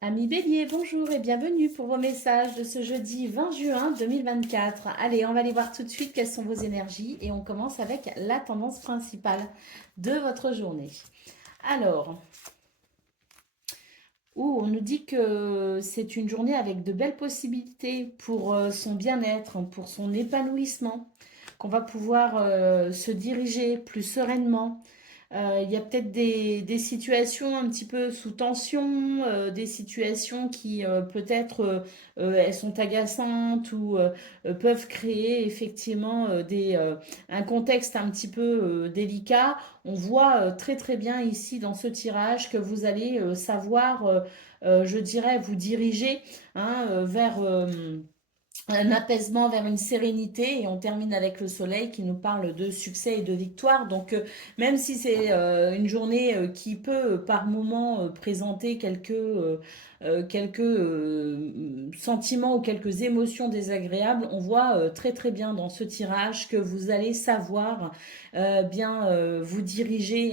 Amis Bélier, bonjour et bienvenue pour vos messages de ce jeudi 20 juin 2024. Allez, on va aller voir tout de suite quelles sont vos énergies et on commence avec la tendance principale de votre journée. Alors, on nous dit que c'est une journée avec de belles possibilités pour son bien-être, pour son épanouissement, qu'on va pouvoir se diriger plus sereinement. Il y a peut-être des situations un petit peu sous tension, des situations qui peut-être elles sont agaçantes ou peuvent créer effectivement un contexte un petit peu délicat. On voit très très bien ici dans ce tirage que vous allez savoir, je dirais, vous diriger vers un apaisement, vers une sérénité, et on termine avec le soleil qui nous parle de succès et de victoire. Donc même si c'est une journée qui peut par moment présenter quelques sentiments ou quelques émotions désagréables, on voit très très bien dans ce tirage que vous allez savoir vous diriger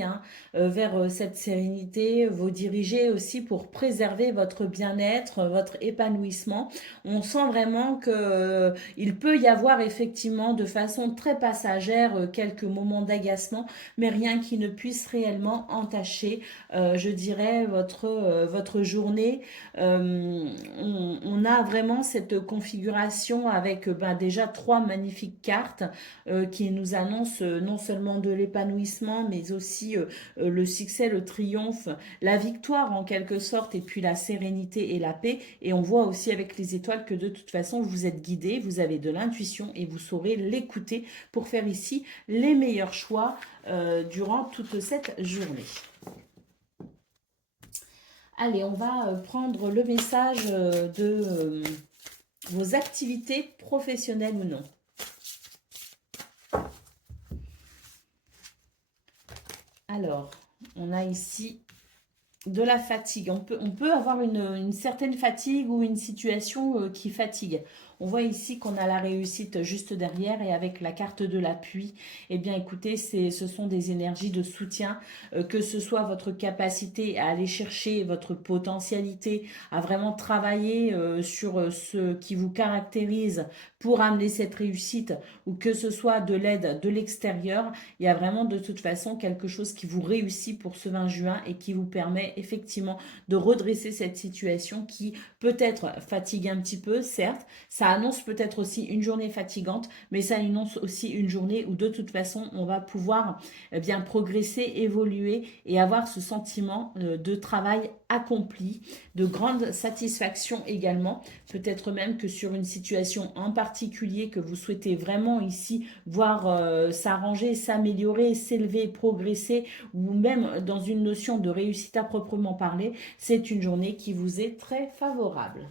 vers cette sérénité, vous diriger aussi pour préserver votre bien-être, votre épanouissement. On sent vraiment que il peut y avoir effectivement de façon très passagère quelques moments d'agacement, mais rien qui ne puisse réellement entacher, je dirais, votre journée. On a vraiment cette configuration avec déjà trois magnifiques cartes qui nous annoncent non seulement de l'épanouissement, mais aussi le succès, le triomphe, la victoire en quelque sorte, et puis la sérénité et la paix. Et on voit aussi avec les étoiles que de toute façon, vous êtes guidé, vous avez de l'intuition et vous saurez l'écouter pour faire ici les meilleurs choix durant toute cette journée. Allez, on va prendre le message de vos activités professionnelles ou non. Alors, on a ici de la fatigue. On peut avoir une certaine fatigue ou une situation qui fatigue. On voit ici qu'on a la réussite juste derrière, et avec la carte de l'appui, eh bien écoutez, ce sont des énergies de soutien, que ce soit votre capacité à aller chercher votre potentialité, à vraiment travailler sur ce qui vous caractérise pour amener cette réussite, ou que ce soit de l'aide de l'extérieur. Il y a vraiment de toute façon quelque chose qui vous réussit pour ce 20 juin et qui vous permet effectivement de redresser cette situation qui peut-être fatigue un petit peu, certes. Ça annonce peut-être aussi une journée fatigante, mais ça annonce aussi une journée où de toute façon on va pouvoir bien progresser, évoluer et avoir ce sentiment de travail accompli, de grande satisfaction également. Peut-être même que sur une situation en particulier que vous souhaitez vraiment ici voir s'arranger, s'améliorer, s'élever, progresser, ou même dans une notion de réussite à proprement parler, c'est une journée qui vous est très favorable.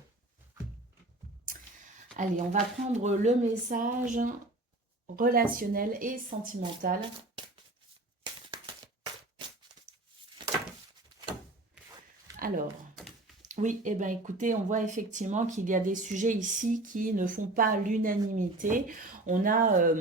Allez, on va prendre le message relationnel et sentimental. Alors, oui, eh bien écoutez, on voit effectivement qu'il y a des sujets ici qui ne font pas l'unanimité. On a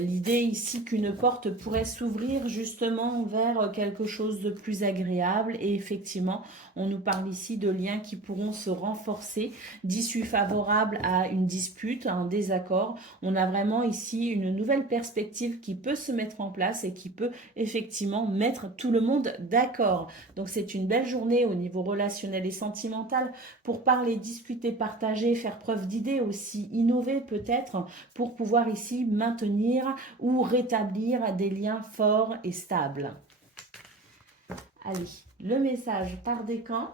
l'idée ici qu'une porte pourrait s'ouvrir justement vers quelque chose de plus agréable, et effectivement, on nous parle ici de liens qui pourront se renforcer, d'issues favorables à une dispute, à un désaccord. On a vraiment ici une nouvelle perspective qui peut se mettre en place et qui peut effectivement mettre tout le monde d'accord. Donc c'est une belle journée au niveau relationnel et sentimental pour parler, discuter, partager, faire preuve d'idées aussi, innover peut-être pour pouvoir ici maintenir ou rétablir des liens forts et stables. Allez, le message par décan.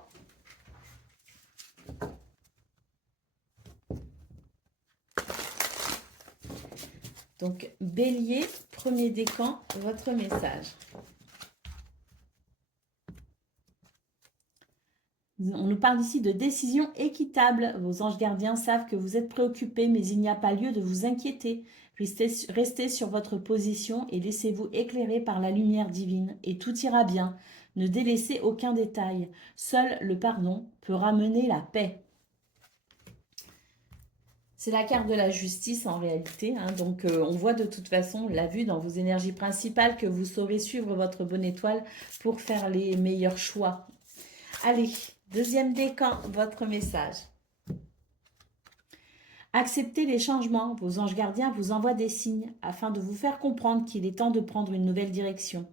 Donc, Bélier, premier décan, votre message. On nous parle ici de décision équitable. Vos anges gardiens savent que vous êtes préoccupés, mais il n'y a pas lieu de vous inquiéter. Restez sur votre position et laissez-vous éclairer par la lumière divine, et tout ira bien. Ne délaissez aucun détail. Seul le pardon peut ramener la paix. C'est la carte de la justice en réalité, donc on voit de toute façon la vue dans vos énergies principales que vous saurez suivre votre bonne étoile pour faire les meilleurs choix. Allez, Deuxième décan, votre message. Acceptez les changements. Vos anges gardiens vous envoient des signes afin de vous faire comprendre qu'il est temps de prendre une nouvelle direction.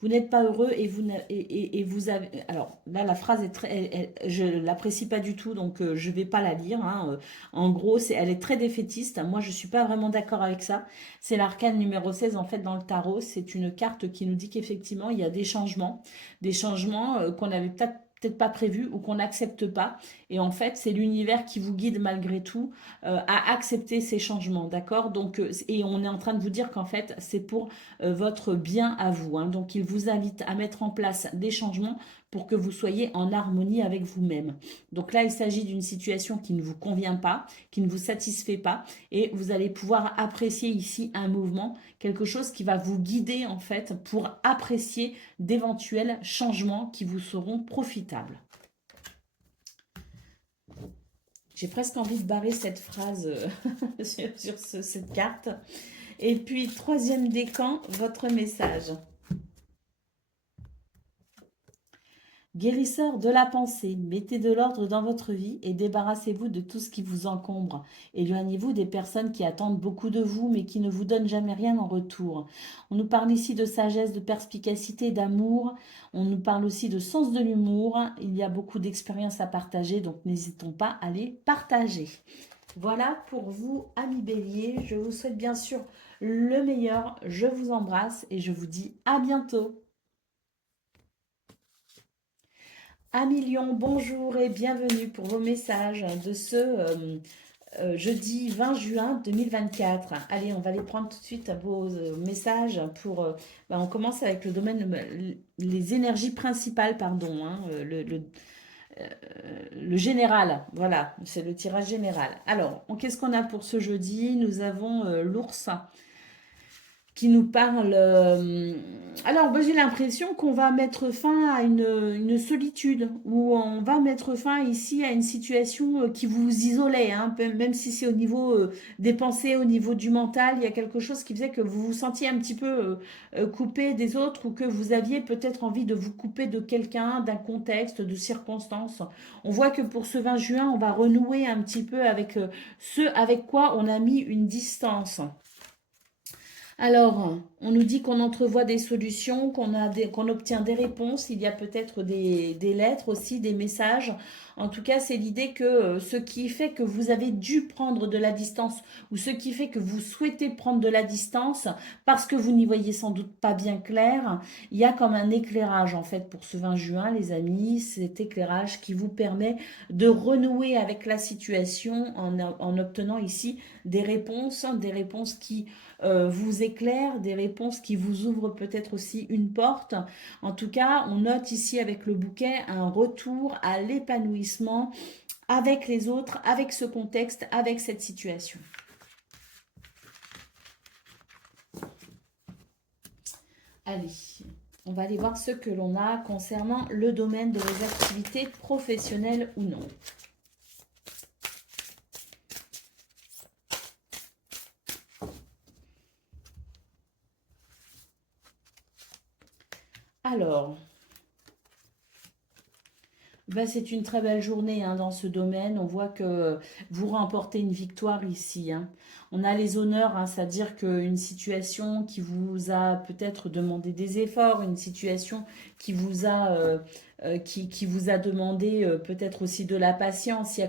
Vous n'êtes pas heureux et vous avez... Alors là, la phrase est très... je l'apprécie pas du tout, donc je vais pas la lire, hein. En gros, elle est très défaitiste. Moi, je suis pas vraiment d'accord avec ça. C'est l'arcane numéro 16, en fait, dans le tarot. C'est une carte qui nous dit qu'effectivement, il y a des changements. Des changements qu'on avait peut-être pas prévus ou qu'on n'accepte pas. Et en fait, c'est l'univers qui vous guide malgré tout à accepter ces changements, d'accord? Donc, et on est en train de vous dire qu'en fait, c'est pour votre bien à vous, hein. Donc, il vous invite à mettre en place des changements pour que vous soyez en harmonie avec vous-même. Donc là, il s'agit d'une situation qui ne vous convient pas, qui ne vous satisfait pas, et vous allez pouvoir apprécier ici un mouvement, quelque chose qui va vous guider en fait pour apprécier d'éventuels changements qui vous seront profitables. J'ai presque envie de barrer cette phrase sur cette carte. Et puis, troisième décan, votre message. Guérisseur de la pensée, mettez de l'ordre dans votre vie et débarrassez-vous de tout ce qui vous encombre. Éloignez-vous des personnes qui attendent beaucoup de vous mais qui ne vous donnent jamais rien en retour. On nous parle ici de sagesse, de perspicacité, d'amour. On nous parle aussi de sens de l'humour. Il y a beaucoup d'expériences à partager, donc n'hésitons pas à les partager. Voilà pour vous, amis béliers. Je vous souhaite bien sûr le meilleur. Je vous embrasse et je vous dis à bientôt. Amis Lion, bonjour et bienvenue pour vos messages de ce jeudi 20 juin 2024. Allez, on va les prendre tout de suite à vos messages pour... on commence avec le domaine, les énergies principales, pardon, hein, le général. Voilà, c'est le tirage général. Alors, qu'est-ce qu'on a pour ce jeudi? Nous avons l'ours qui nous parle. Alors, j'ai l'impression qu'on va mettre fin à une solitude, ou on va mettre fin ici à une situation qui vous isolait, hein, même si c'est au niveau des pensées, au niveau du mental, il y a quelque chose qui faisait que vous vous sentiez un petit peu coupé des autres, ou que vous aviez peut-être envie de vous couper de quelqu'un, d'un contexte, de circonstances. On voit que pour ce 20 juin, on va renouer un petit peu avec ce avec quoi on a mis une distance. Alors, on nous dit qu'on entrevoit des solutions, qu'on obtient des réponses. Il y a peut-être des lettres aussi, des messages. En tout cas, c'est l'idée que ce qui fait que vous avez dû prendre de la distance, ou ce qui fait que vous souhaitez prendre de la distance parce que vous n'y voyez sans doute pas bien clair, il y a comme un éclairage en fait pour ce 20 juin, les amis. Cet éclairage qui vous permet de renouer avec la situation en obtenant ici des réponses qui vous éclaire, des réponses qui vous ouvrent peut-être aussi une porte. En tout cas, on note ici avec le bouquet un retour à l'épanouissement avec les autres, avec ce contexte, avec cette situation. Allez, on va aller voir ce que l'on a concernant le domaine de vos activités professionnelles ou non. Alors, c'est une très belle journée hein, dans ce domaine. On voit que vous remportez une victoire ici, hein. On a les honneurs, hein, c'est-à-dire qu'une situation qui vous a peut-être demandé des efforts, une situation qui vous a, qui vous a demandé peut-être aussi de la patience. Il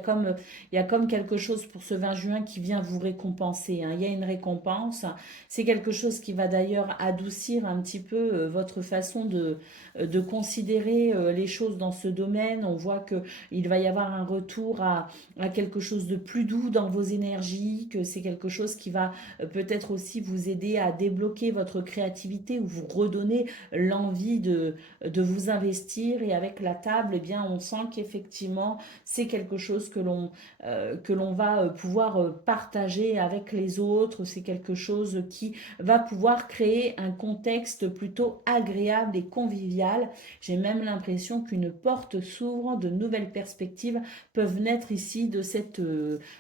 y a comme quelque chose pour ce 20 juin qui vient vous récompenser, hein. Il y a une récompense. C'est quelque chose qui va d'ailleurs adoucir un petit peu votre façon de considérer les choses dans ce domaine. On voit qu'il va y avoir un retour à quelque chose de plus doux dans vos énergies, que c'est quelque chose qui va peut-être aussi vous aider à débloquer votre créativité ou vous redonner l'envie de vous investir. Et avec la table, eh bien, on sent qu'effectivement, c'est quelque chose que l'on va pouvoir partager avec les autres. C'est quelque chose qui va pouvoir créer un contexte plutôt agréable et convivial. J'ai même l'impression qu'une porte s'ouvre, de nouvelles perspectives peuvent naître ici de cette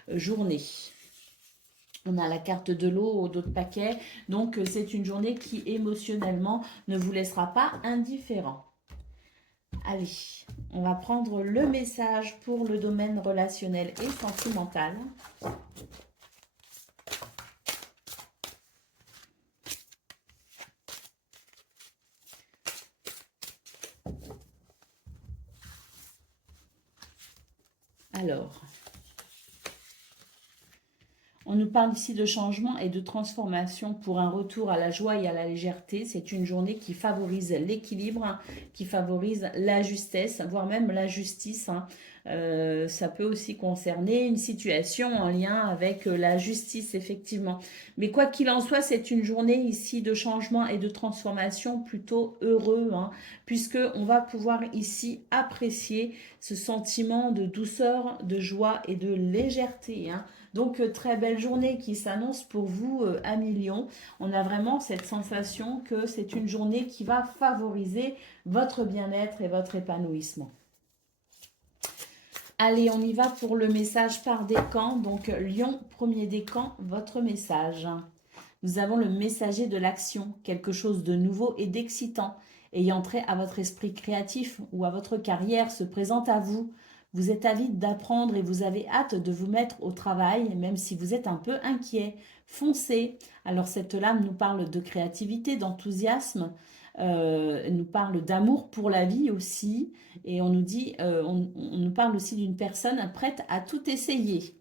journée. On a la carte de l'eau au dos de paquet, donc c'est une journée qui émotionnellement ne vous laissera pas indifférent. Allez, on va prendre le message pour le domaine relationnel et sentimental. Alors, on nous parle ici de changement et de transformation pour un retour à la joie et à la légèreté. C'est une journée qui favorise l'équilibre, qui favorise la justesse, voire même la justice. Ça peut aussi concerner une situation en lien avec la justice, effectivement. Mais quoi qu'il en soit, c'est une journée ici de changement et de transformation plutôt heureux, puisque on va pouvoir ici apprécier ce sentiment de douceur, de joie et de légèreté. Donc, très belle journée qui s'annonce pour vous, amis Lion. On a vraiment cette sensation que c'est une journée qui va favoriser votre bien-être et votre épanouissement. Allez, on y va pour le message par décan. Donc, Lion, premier décan, votre message. Nous avons le messager de l'action, quelque chose de nouveau et d'excitant, ayant trait à votre esprit créatif ou à votre carrière se présente à vous. Vous êtes avide d'apprendre et vous avez hâte de vous mettre au travail, même si vous êtes un peu inquiet. Foncez. Alors cette lame nous parle de créativité, d'enthousiasme, nous parle d'amour pour la vie aussi, et on nous dit, on nous parle aussi d'une personne prête à tout essayer.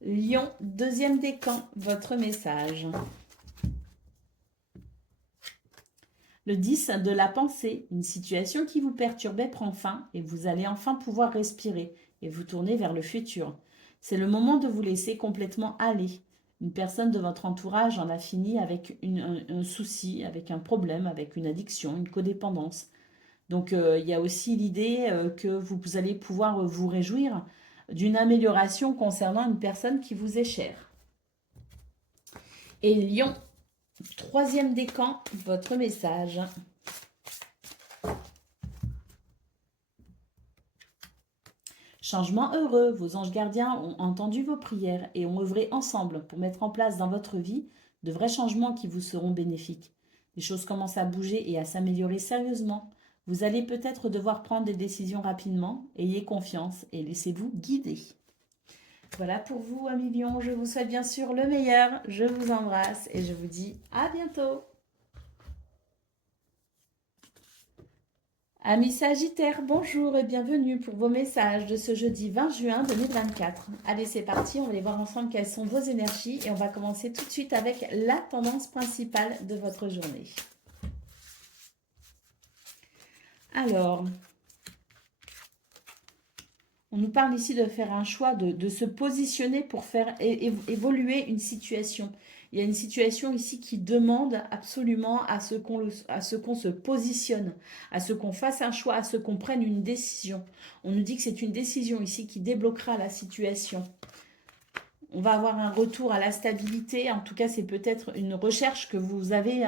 Lion, deuxième décan, votre message. Le 10 de la pensée, une situation qui vous perturbait prend fin et vous allez enfin pouvoir respirer et vous tourner vers le futur. C'est le moment de vous laisser complètement aller. Une personne de votre entourage en a fini avec un souci, avec un problème, avec une addiction, une codépendance. Donc il y a aussi l'idée que vous allez pouvoir vous réjouir d'une amélioration concernant une personne qui vous est chère. Et Lion, troisième décan, votre message. Changement heureux, vos anges gardiens ont entendu vos prières et ont œuvré ensemble pour mettre en place dans votre vie de vrais changements qui vous seront bénéfiques. Les choses commencent à bouger et à s'améliorer sérieusement. Vous allez peut-être devoir prendre des décisions rapidement. Ayez confiance et laissez-vous guider. Voilà pour vous, amis Lion. Je vous souhaite bien sûr le meilleur. Je vous embrasse et je vous dis à bientôt. Amis Sagittaires, bonjour et bienvenue pour vos messages de ce jeudi 20 juin 2024. Allez, c'est parti, on va aller voir ensemble quelles sont vos énergies et on va commencer tout de suite avec la tendance principale de votre journée. Alors, on nous parle ici de faire un choix, de se positionner pour faire évoluer une situation. Il y a une situation ici qui demande absolument à ce qu'on se positionne, à ce qu'on fasse un choix, à ce qu'on prenne une décision. On nous dit que c'est une décision ici qui débloquera la situation. On va avoir un retour à la stabilité. En tout cas, c'est peut-être une recherche que vous avez,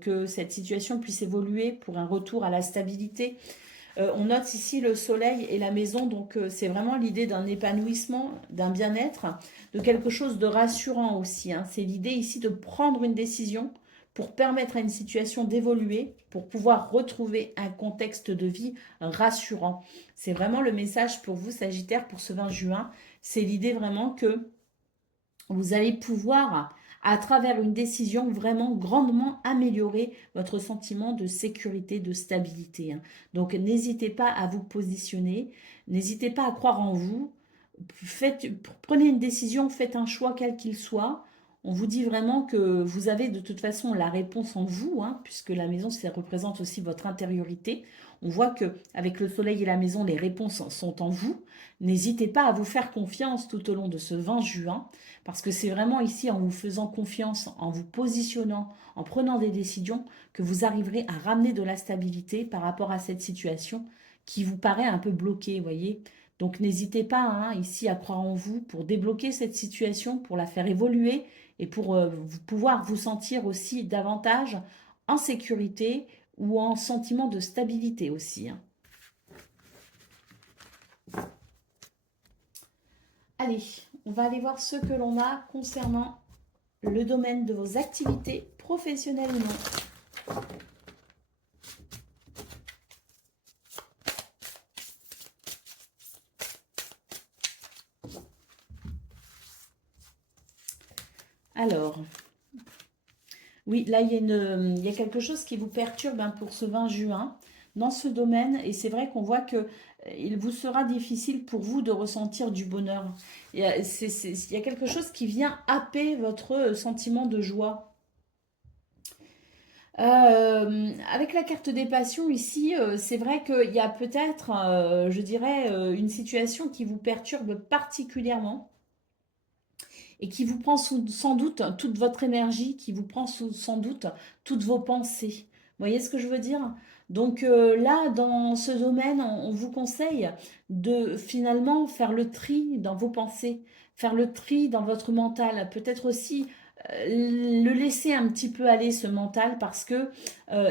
que cette situation puisse évoluer pour un retour à la stabilité. On note ici le soleil et la maison, donc c'est vraiment l'idée d'un épanouissement, d'un bien-être, de quelque chose de rassurant aussi. C'est l'idée ici de prendre une décision pour permettre à une situation d'évoluer, pour pouvoir retrouver un contexte de vie rassurant. C'est vraiment le message pour vous, Sagittaire, pour ce 20 juin. C'est l'idée vraiment que vous allez pouvoir, à travers une décision, vraiment grandement améliorer votre sentiment de sécurité, de stabilité. Donc, n'hésitez pas à vous positionner, n'hésitez pas à croire en vous. Prenez une décision, faites un choix quel qu'il soit. On vous dit vraiment que vous avez de toute façon la réponse en vous, puisque la maison, ça représente aussi votre intériorité. On voit qu'avec le soleil et la maison, les réponses sont en vous. N'hésitez pas à vous faire confiance tout au long de ce 20 juin, parce que c'est vraiment ici, en vous faisant confiance, en vous positionnant, en prenant des décisions, que vous arriverez à ramener de la stabilité par rapport à cette situation qui vous paraît un peu bloquée, voyez. Donc n'hésitez pas ici à croire en vous pour débloquer cette situation, pour la faire évoluer et pour pouvoir vous sentir aussi davantage en sécurité ou en sentiment de stabilité aussi. Allez, on va aller voir ce que l'on a concernant le domaine de vos activités professionnelles ou non. Alors, oui, là, il y a quelque chose qui vous perturbe hein, pour ce 20 juin dans ce domaine. Et c'est vrai qu'on voit que il vous sera difficile pour vous de ressentir du bonheur. Il y a quelque chose qui vient happer votre sentiment de joie. Avec la carte des passions ici, c'est vrai qu'il y a peut-être, je dirais, une situation qui vous perturbe particulièrement et qui vous prend sans doute toute votre énergie, qui vous prend sans doute toutes vos pensées. Vous voyez ce que je veux dire? Donc là, dans ce domaine, on vous conseille de finalement faire le tri dans vos pensées, faire le tri dans votre mental, peut-être aussi le laisser un petit peu aller ce mental parce que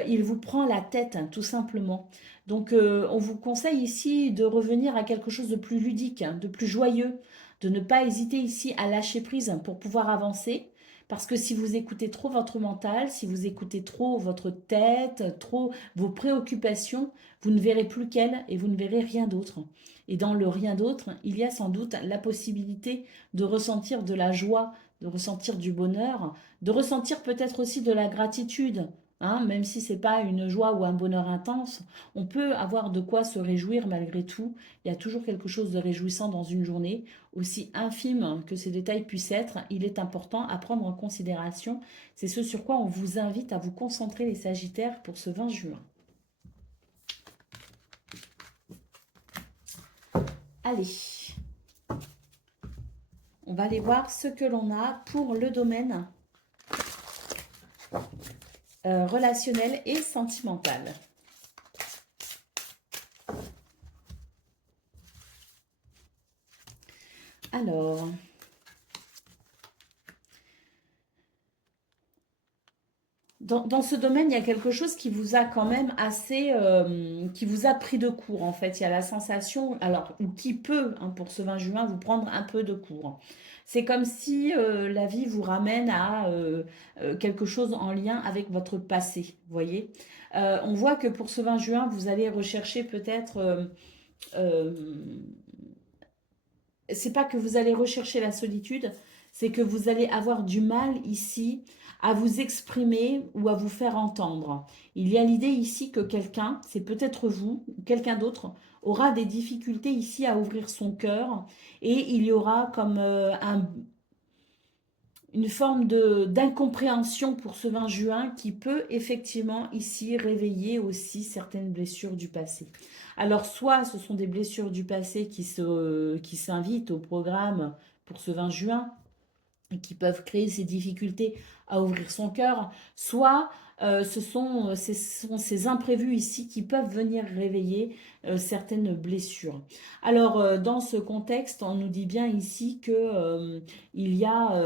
il vous prend la tête hein, tout simplement. Donc on vous conseille ici de revenir à quelque chose de plus ludique, hein, de plus joyeux, de ne pas hésiter ici à lâcher prise pour pouvoir avancer. Parce que si vous écoutez trop votre mental, si vous écoutez trop votre tête, trop vos préoccupations, vous ne verrez plus qu'elle et vous ne verrez rien d'autre. Et dans le rien d'autre, il y a sans doute la possibilité de ressentir de la joie, de ressentir du bonheur, de ressentir peut-être aussi de la gratitude. Hein, même si ce n'est pas une joie ou un bonheur intense, on peut avoir de quoi se réjouir malgré tout. Il y a toujours quelque chose de réjouissant dans une journée. Aussi infime que ces détails puissent être, il est important à prendre en considération. C'est ce sur quoi on vous invite à vous concentrer les Sagittaires pour ce 20 juin. Allez, on va aller voir ce que l'on a pour le domaine relationnel et sentimental. Alors, dans ce domaine, il y a quelque chose qui vous a quand même assez, qui vous a pris de court en fait. Il y a la sensation, alors, ou qui peut, hein, pour ce 20 juin, vous prendre un peu de court. C'est comme si la vie vous ramène à quelque chose en lien avec votre passé, vous voyez. On voit que pour ce 20 juin, vous allez rechercher peut-être... euh, c'est pas que vous allez rechercher la solitude, c'est que vous allez avoir du mal ici à vous exprimer ou à vous faire entendre. Il y a l'idée ici que quelqu'un, c'est peut-être vous ou quelqu'un d'autre, aura des difficultés ici à ouvrir son cœur et il y aura comme une forme d'incompréhension pour ce 20 juin qui peut effectivement ici réveiller aussi certaines blessures du passé. Alors soit ce sont des blessures du passé qui s'invitent au programme pour ce 20 juin, et qui peuvent créer ces difficultés à ouvrir son cœur, soit ce sont ces imprévus ici qui peuvent venir réveiller certaines blessures. Alors, dans ce contexte, on nous dit bien ici que il y a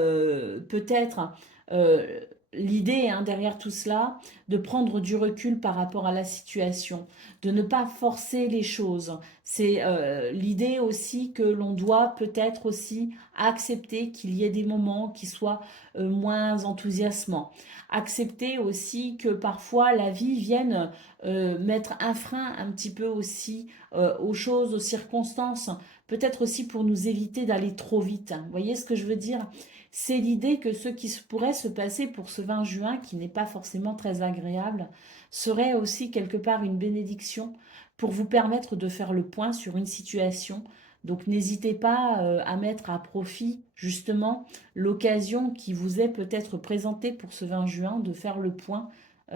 peut-être euh, l'idée hein, derrière tout cela de prendre du recul par rapport à la situation, de ne pas forcer les choses. C'est l'idée aussi que l'on doit peut-être aussi accepter qu'il y ait des moments qui soient moins enthousiasmants. Accepter aussi que parfois la vie vienne mettre un frein un petit peu aussi aux choses, aux circonstances, peut-être aussi pour nous éviter d'aller trop vite. Vous voyez ce que je veux dire? C'est l'idée que ce qui pourrait se passer pour ce 20 juin, qui n'est pas forcément très agréable, serait aussi quelque part une bénédiction pour vous permettre de faire le point sur une situation. Donc n'hésitez pas à mettre à profit justement l'occasion qui vous est peut-être présentée pour ce 20 juin de faire le point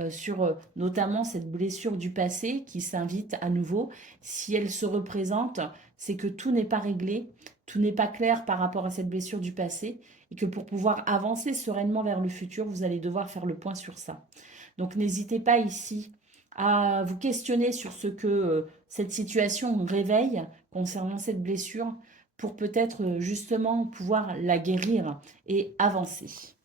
sur notamment cette blessure du passé qui s'invite à nouveau. Si elle se représente, c'est que tout n'est pas réglé, tout n'est pas clair par rapport à cette blessure du passé et que pour pouvoir avancer sereinement vers le futur, vous allez devoir faire le point sur ça. Donc n'hésitez pas ici à vous questionner sur ce que cette situation réveille concernant cette blessure pour peut-être justement pouvoir la guérir et avancer.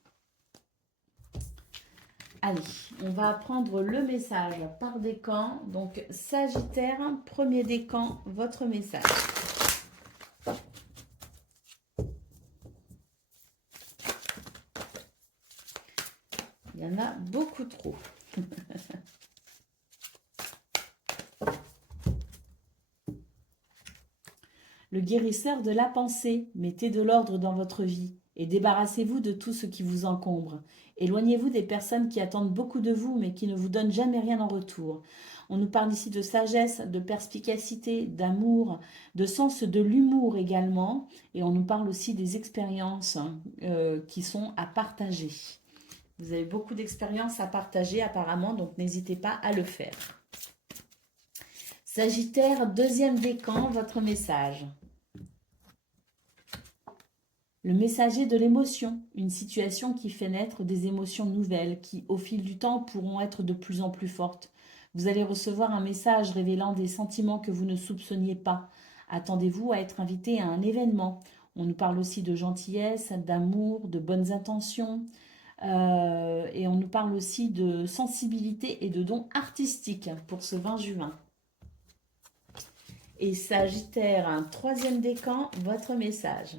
Allez, on va prendre le message par décan. Donc Sagittaire, premier décan, votre message. Il y en a beaucoup trop. Le guérisseur de la pensée, mettez de l'ordre dans votre vie. et débarrassez-vous de tout ce qui vous encombre. Éloignez-vous des personnes qui attendent beaucoup de vous mais qui ne vous donnent jamais rien en retour. On nous parle ici de sagesse, de perspicacité, d'amour, de sens de l'humour également. Et on nous parle aussi des expériences qui sont à partager. Vous avez beaucoup d'expériences à partager apparemment, donc n'hésitez pas à le faire. Sagittaire, deuxième décan, votre message. Le messager de l'émotion, une situation qui fait naître des émotions nouvelles qui, au fil du temps, pourront être de plus en plus fortes. Vous allez recevoir un message révélant des sentiments que vous ne soupçonniez pas. Attendez-vous à être invité à un événement. On nous parle aussi de gentillesse, d'amour, de bonnes intentions. Et on nous parle aussi de sensibilité et de dons artistiques pour ce 20 juin. Et Sagittaire, un troisième décan, votre message.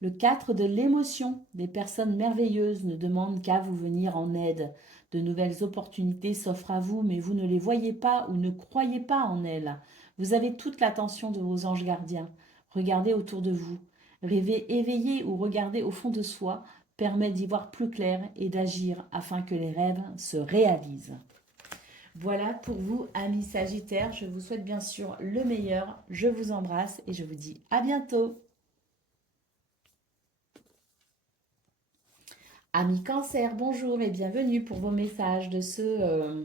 Le 4 de l'émotion, des personnes merveilleuses ne demandent qu'à vous venir en aide. De nouvelles opportunités s'offrent à vous, mais vous ne les voyez pas ou ne croyez pas en elles. Vous avez toute l'attention de vos anges gardiens. Regardez autour de vous. Rêver éveillé ou regarder au fond de soi permet d'y voir plus clair et d'agir afin que les rêves se réalisent. Voilà pour vous, amis Sagittaires. Je vous souhaite bien sûr le meilleur. Je vous embrasse et je vous dis à bientôt. Amis Cancer, bonjour et bienvenue pour vos messages de ce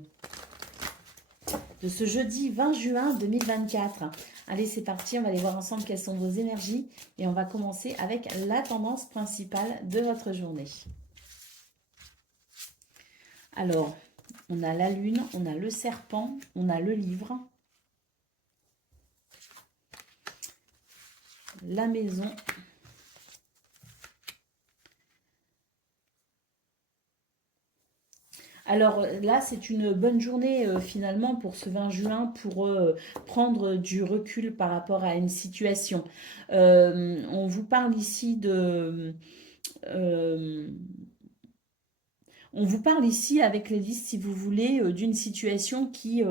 jeudi 20 juin 2024. Allez, c'est parti, on va aller voir ensemble quelles sont vos énergies et on va commencer avec la tendance principale de votre journée. Alors, on a la lune, on a le serpent, on a le livre, la maison, alors là, c'est une bonne journée finalement pour ce 20 juin pour prendre du recul par rapport à une situation. On vous parle ici de... on vous parle ici avec les listes, si vous voulez, d'une situation qui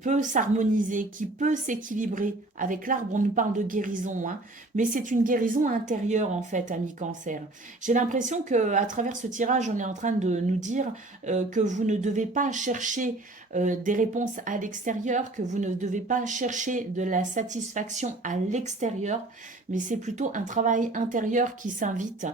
peut s'harmoniser, qui peut s'équilibrer. Avec l'arbre, on nous parle de guérison, hein, mais c'est une guérison intérieure en fait, ami Cancer. J'ai l'impression qu'à travers ce tirage, on est en train de nous dire que vous ne devez pas chercher des réponses à l'extérieur, que vous ne devez pas chercher de la satisfaction à l'extérieur, mais c'est plutôt un travail intérieur qui s'invite,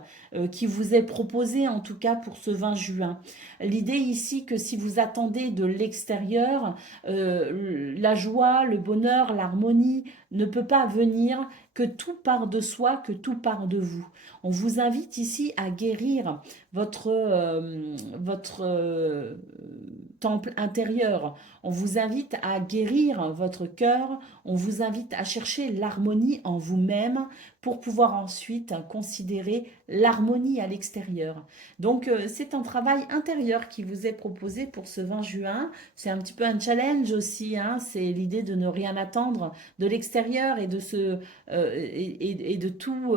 qui vous est proposé en tout cas pour ce 20 juin. L'idée ici que si vous attendez de l'extérieur, la joie, le bonheur, l'harmonie ne peut pas venir, que tout part de soi, que tout part de vous. On vous invite ici à guérir votre temple intérieur. On vous invite à guérir votre cœur. On vous invite à chercher l'harmonie en vous-même pour pouvoir ensuite considérer l'harmonie à l'extérieur. Donc c'est un travail intérieur qui vous est proposé pour ce 20 juin. C'est un petit peu un challenge aussi, hein. C'est l'idée de ne rien attendre de l'extérieur et de et de tout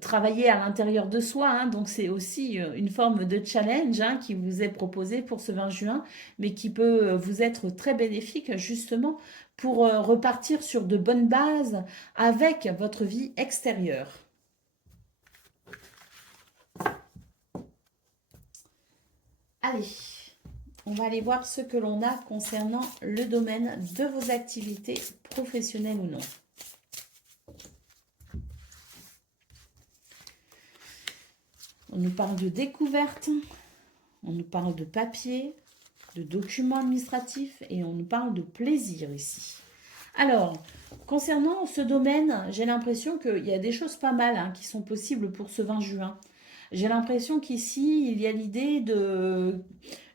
travailler à l'intérieur de soi, hein. Donc c'est aussi une forme de challenge, hein, qui vous est proposé pour ce 20 juin, mais qui peut vous être très bénéfique justement pour repartir sur de bonnes bases avec votre vie extérieure. Allez, on va aller voir ce que l'on a concernant le domaine de vos activités professionnelles ou non. On nous parle de découverte, on nous parle de papier, de documents administratifs et on nous parle de plaisir ici. Alors, concernant ce domaine, j'ai l'impression qu'il y a des choses pas mal, hein, qui sont possibles pour ce 20 juin. J'ai l'impression qu'ici, il y a l'idée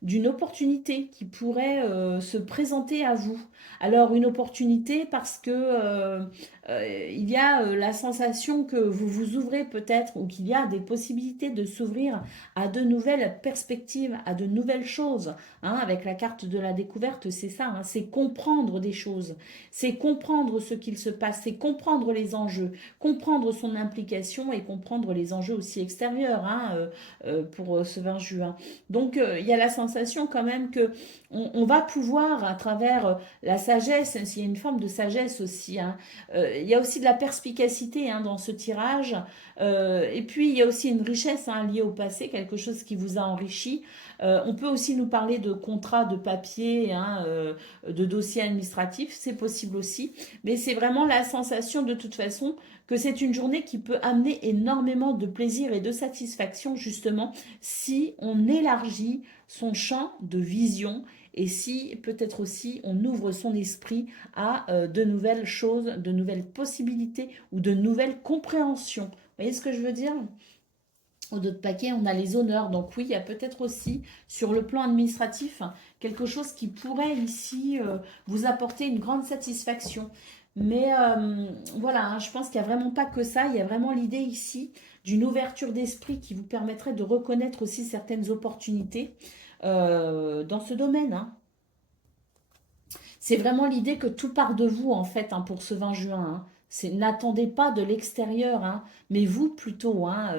d'une opportunité qui pourrait se présenter à vous. Alors, une opportunité parce que il y a la sensation que vous vous ouvrez peut-être ou qu'il y a des possibilités de s'ouvrir à de nouvelles perspectives, à de nouvelles choses. Hein, avec la carte de la découverte, c'est ça, hein, c'est comprendre des choses, c'est comprendre ce qu'il se passe, c'est comprendre les enjeux, comprendre son implication et comprendre les enjeux aussi extérieurs, hein, pour ce 20 juin. Donc, il y a la sensation sensation quand même que on va pouvoir, à travers la sagesse, hein, il y a une forme de sagesse aussi, hein, il y a aussi de la perspicacité hein, dans ce tirage, et puis il y a aussi une richesse hein, liée au passé, quelque chose qui vous a enrichi. On peut aussi nous parler de contrats, de papiers, hein, de dossiers administratifs, c'est possible aussi, mais c'est vraiment la sensation de toute façon que c'est une journée qui peut amener énormément de plaisir et de satisfaction justement si on élargit son champ de vision et si peut-être aussi on ouvre son esprit à de nouvelles choses, de nouvelles possibilités ou de nouvelles compréhensions. Vous voyez ce que je veux dire? Au dos de paquet, on a les honneurs. Donc oui, il y a peut-être aussi sur le plan administratif quelque chose qui pourrait ici vous apporter une grande satisfaction. Mais voilà, hein, je pense qu'il n'y a vraiment pas que ça. Il y a vraiment l'idée ici d'une ouverture d'esprit qui vous permettrait de reconnaître aussi certaines opportunités dans ce domaine. Hein. C'est vraiment l'idée que tout part de vous, en fait, hein, pour ce 20 juin. Hein. N'attendez pas de l'extérieur, hein, mais vous plutôt, hein,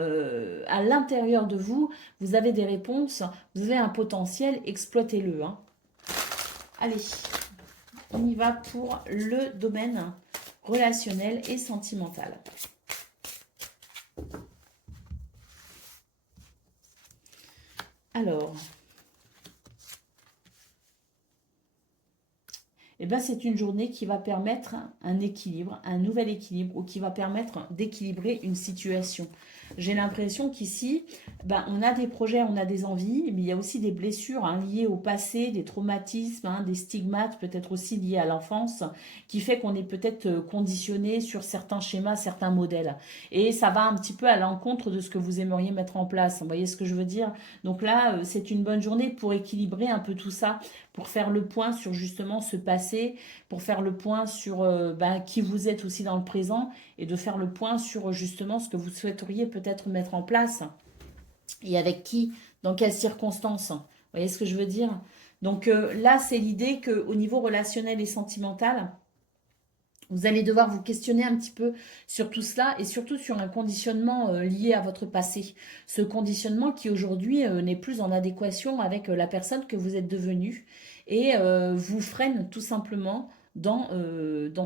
à l'intérieur de vous, vous avez des réponses, vous avez un potentiel, exploitez-le. Hein. Allez, on y va pour le domaine relationnel et sentimental. Alors, eh ben, c'est une journée qui va permettre un équilibre, un nouvel équilibre, ou qui va permettre d'équilibrer une situation. J'ai l'impression qu'ici, ben, on a des projets, on a des envies, mais il y a aussi des blessures hein, liées au passé, des traumatismes, hein, des stigmates, peut-être aussi liés à l'enfance, qui fait qu'on est peut-être conditionné sur certains schémas, certains modèles. Et ça va un petit peu à l'encontre de ce que vous aimeriez mettre en place. Vous voyez ce que je veux dire? Donc là, c'est une bonne journée pour équilibrer un peu tout ça, pour faire le point sur justement ce passé, pour faire le point sur qui vous êtes aussi dans le présent et de faire le point sur justement ce que vous souhaiteriez peut-être mettre en place et avec qui, dans quelles circonstances. Vous voyez ce que je veux dire? Donc là, c'est l'idée qu'au niveau relationnel et sentimental, vous allez devoir vous questionner un petit peu sur tout cela et surtout sur un conditionnement lié à votre passé. Ce conditionnement qui aujourd'hui n'est plus en adéquation avec la personne que vous êtes devenue et vous freine tout simplement dans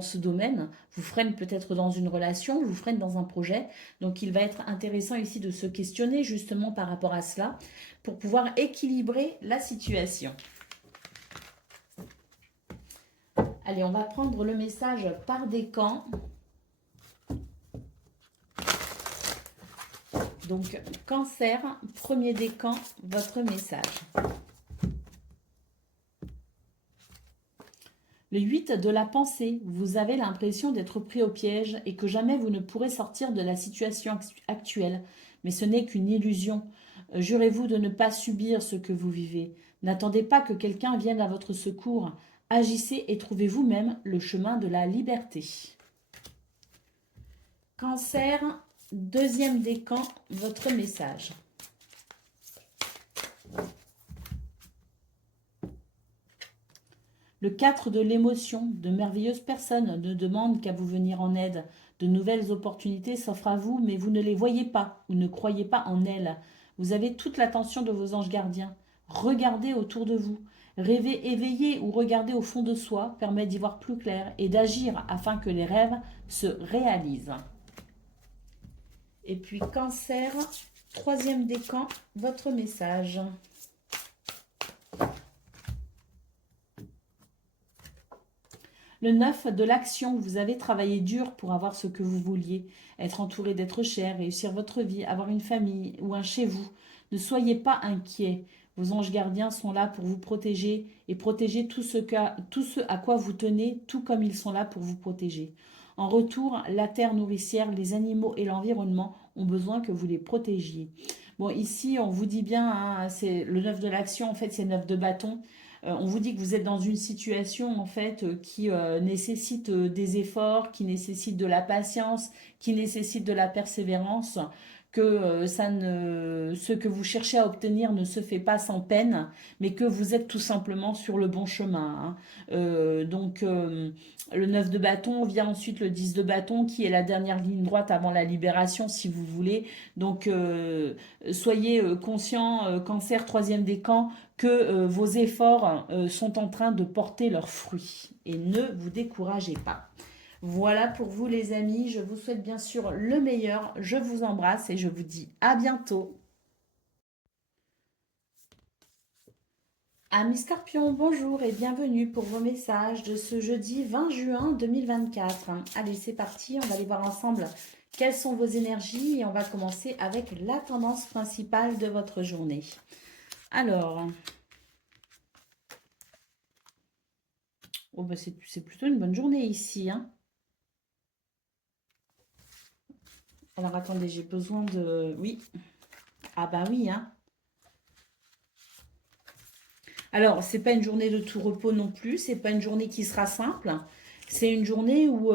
ce domaine, vous freine peut-être dans une relation, vous freine dans un projet. Donc il va être intéressant ici de se questionner justement par rapport à cela pour pouvoir équilibrer la situation. Allez, on va prendre le message par décan. Donc, Cancer, premier décan, votre message. Le 8 de la pensée, vous avez l'impression d'être pris au piège et que jamais vous ne pourrez sortir de la situation actuelle. Mais ce n'est qu'une illusion. Jurez-vous de ne pas subir ce que vous vivez. N'attendez pas que quelqu'un vienne à votre secours. Agissez et trouvez vous-même le chemin de la liberté. Cancer, deuxième décan, votre message. Le 4 de l'émotion, de merveilleuses personnes ne demandent qu'à vous venir en aide. De nouvelles opportunités s'offrent à vous, mais vous ne les voyez pas ou ne croyez pas en elles. Vous avez toute l'attention de vos anges gardiens. Regardez autour de vous. Rêver éveillé ou regarder au fond de soi permet d'y voir plus clair et d'agir afin que les rêves se réalisent. Et puis Cancer, troisième décan, votre message. Le 9 de l'action, vous avez travaillé dur pour avoir ce que vous vouliez, être entouré d'êtres chers, réussir votre vie, avoir une famille ou un chez vous. Ne soyez pas inquiets. Vos anges gardiens sont là pour vous protéger et protéger tout ce à quoi vous tenez, tout comme ils sont là pour vous protéger. En retour, la terre nourricière, les animaux et l'environnement ont besoin que vous les protégiez. Bon, ici, on vous dit bien, hein, c'est le 9 de l'action, en fait, c'est 9 de bâton. On vous dit que vous êtes dans une situation en fait qui nécessite des efforts, qui nécessite de la patience, qui nécessite de la persévérance, que ce que vous cherchez à obtenir ne se fait pas sans peine, mais que vous êtes tout simplement sur le bon chemin, hein. Le 9 de bâton vient ensuite le 10 de bâton, qui est la dernière ligne droite avant la libération, si vous voulez. Donc, soyez conscient, cancer, troisième décan, que vos efforts sont en train de porter leurs fruits. Et ne vous découragez pas. Voilà pour vous les amis, je vous souhaite bien sûr le meilleur, je vous embrasse et je vous dis à bientôt. Amis Scorpion, bonjour et bienvenue pour vos messages de ce jeudi 20 juin 2024. Allez, c'est parti, on va aller voir ensemble quelles sont vos énergies et on va commencer avec la tendance principale de votre journée. Alors, oh bah c'est plutôt une bonne journée ici, hein. Alors attendez, j'ai besoin de... Oui. Ah bah oui, hein. Alors, c'est pas une journée de tout repos non plus, c'est pas une journée qui sera simple. C'est une journée où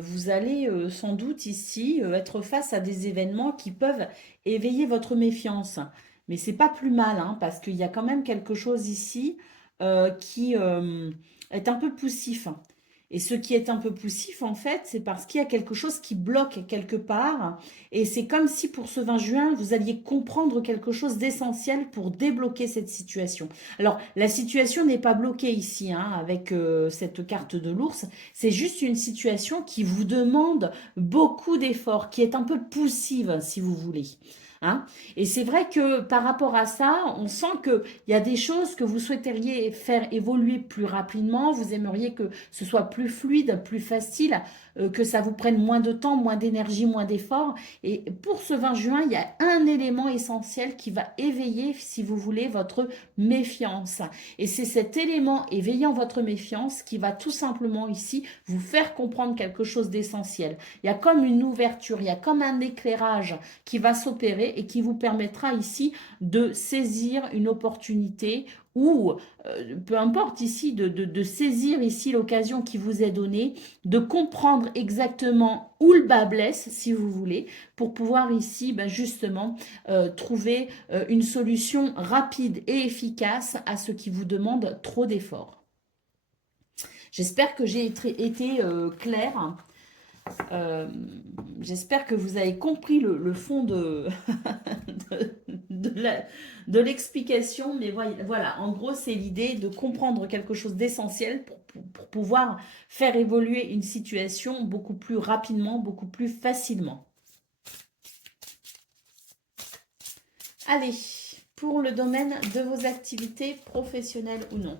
vous allez sans doute ici être face à des événements qui peuvent éveiller votre méfiance. Mais c'est pas plus mal, hein, parce qu'il y a quand même quelque chose ici qui est un peu poussif. Et ce qui est un peu poussif, en fait, c'est parce qu'il y a quelque chose qui bloque quelque part. Et c'est comme si pour ce 20 juin, vous alliez comprendre quelque chose d'essentiel pour débloquer cette situation. Alors, la situation n'est pas bloquée ici, hein, avec cette carte de l'ours. C'est juste une situation qui vous demande beaucoup d'efforts, qui est un peu poussive, si vous voulez. Hein. Et c'est vrai que par rapport à ça, on sent qu'il y a des choses que vous souhaiteriez faire évoluer plus rapidement. Vous aimeriez que ce soit plus fluide, plus facile, que ça vous prenne moins de temps, moins d'énergie, moins d'efforts. Et pour ce 20 juin, il y a un élément essentiel qui va éveiller, si vous voulez, votre méfiance. Et c'est cet élément éveillant votre méfiance qui va tout simplement ici vous faire comprendre quelque chose d'essentiel. Il y a comme une ouverture, il y a comme un éclairage qui va s'opérer et qui vous permettra ici de saisir une opportunité ou peu importe ici, de saisir ici l'occasion qui vous est donnée, de comprendre exactement où le bas blesse, si vous voulez, pour pouvoir ici justement trouver une solution rapide et efficace à ce qui vous demande trop d'efforts. J'espère que j'ai été claire. J'espère que vous avez compris le fond de, de l'explication, mais voilà, en gros, c'est l'idée de comprendre quelque chose d'essentiel pour pouvoir faire évoluer une situation beaucoup plus rapidement, beaucoup plus facilement. Allez, pour le domaine de vos activités professionnelles ou non.